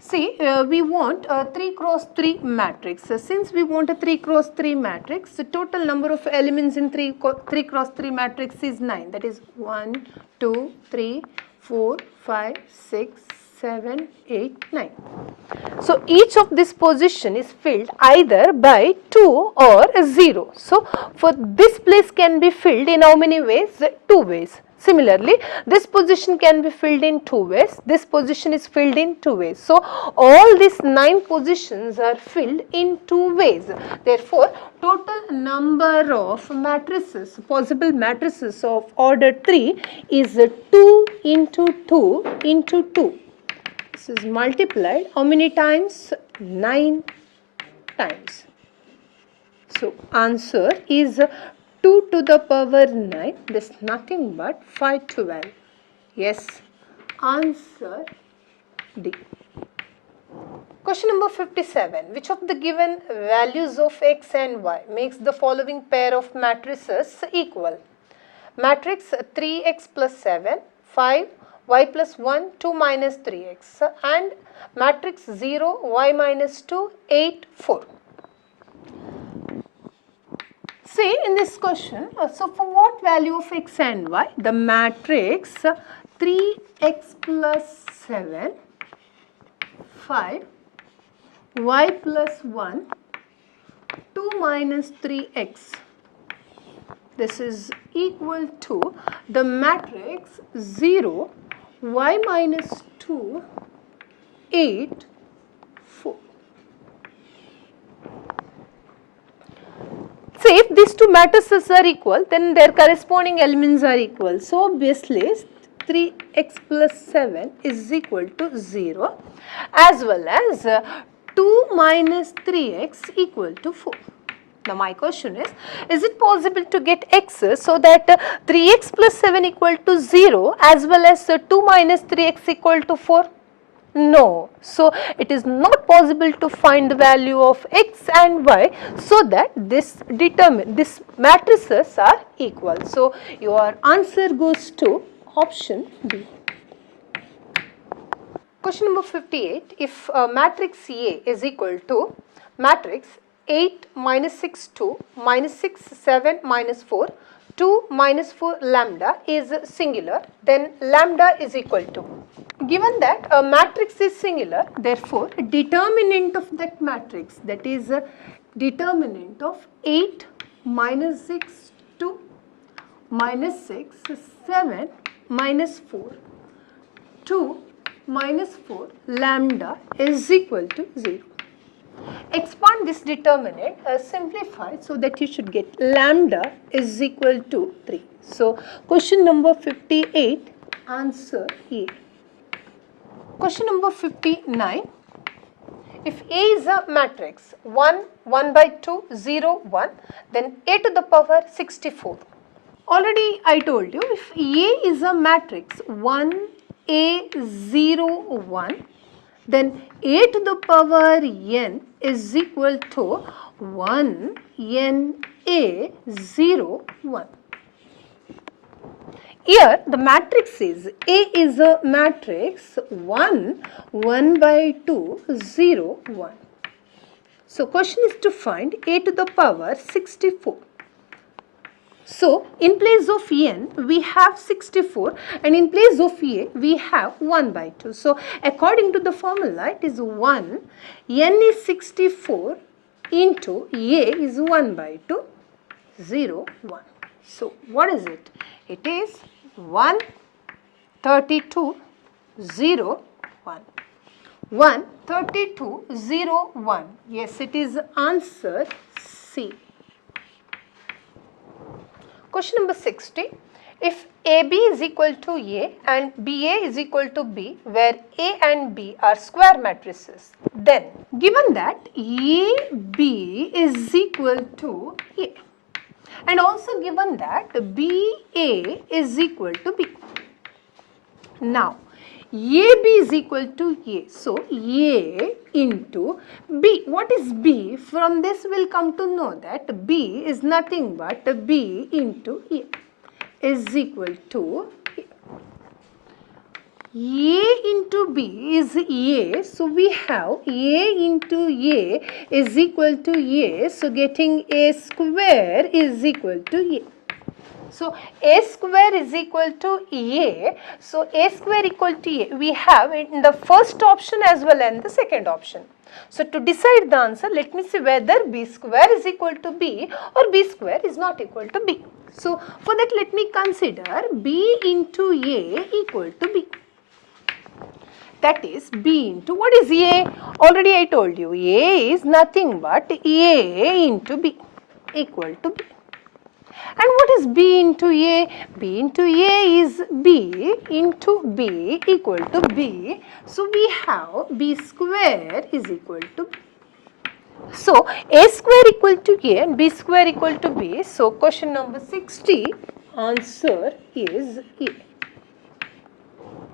See, we want a 3 cross 3 matrix. Since we want a 3 cross 3 matrix, the total number of elements in 3 cross 3 matrix is 9. That is 1, 2, 3, 4, 5, 6, 7, 8, 9. So each of this position is filled either by 2 or 0. So for this place can be filled in how many ways? 2 ways. Similarly, this position can be filled in 2 ways. This position is filled in 2 ways. So all these 9 positions are filled in 2 ways. Therefore, total number of matrices, possible matrices of order 3 is 2 into 2 into 2. This is multiplied how many times? 9 times. So answer is 2 to the power 9. This is nothing but 512. Yes, answer D. Question number 57. Which of the given values of x and y makes the following pair of matrices equal? Matrix 3x plus 7, 5, y plus 1, 2 minus 3x, and matrix 0, y minus 2, 8, 4. See in this question, so for what value of x and y? The matrix 3x plus 7, 5, y plus 1, 2 minus 3x, this is equal to the matrix 0, y minus 2, 8, 4. So if these two matrices are equal, then their corresponding elements are equal. So obviously 3x plus 7 is equal to 0, as well as 2 minus 3x equal to 4. Now my question is it possible to get x's so that 3x plus 7 equal to 0 as well as 2 minus 3x equal to 4? No. So it is not possible to find the value of x and y so that this matrices are equal. So your answer goes to option B. Question number 58. If matrix A is equal to matrix 8 minus 6 2 minus 6 7 minus 4 2 minus 4 lambda is singular, then lambda is equal to. Given that a matrix is singular, therefore determinant of that matrix, that is a determinant of 8 minus 6 2 minus 6 7 minus 4 2 minus 4 lambda is equal to 0. Expand this determinant, simplify so that you should get lambda is equal to 3. So question number 58, answer A. Question number 59. If A is a matrix 1, 1 by 2, 0, 1, then A to the power 64. Already I told you, if A is a matrix 1, A, 0, 1, then A to the power n is equal to 1 n A 0 1. Here the matrix is A is a matrix 1 1 by 2 0 1. So question is to find A to the power 64. So in place of n we have 64 and in place of A we have 1 by 2. So according to the formula it is 1, n is 64 into A is 1 by 2, 0, 1. So what is it? It is 1, 32, 0, 1. 1, 32, 0, 1. Yes, it is answer C. Question number 60. If AB is equal to A and BA is equal to B, where A and B are square matrices, then given that AB is equal to A and also given that BA is equal to B. Now AB is equal to A. So A into B. What is B? From this we will come to know that B is nothing but B into A is equal to A. A into B is A. So we have A into A is equal to A. So getting A square is equal to A. So A square is equal to A. So A square equal to A we have in the first option as well as the second option. So to decide the answer, let me see whether B square is equal to B or B square is not equal to B. So for that let me consider B into A equal to B. That is B into, what is A? Already I told you A is nothing but A into B equal to B. And what is B into A? B into A is B into B equal to B. So we have B square is equal to B. So A square equal to A and B square equal to B. So question number 60, answer is A.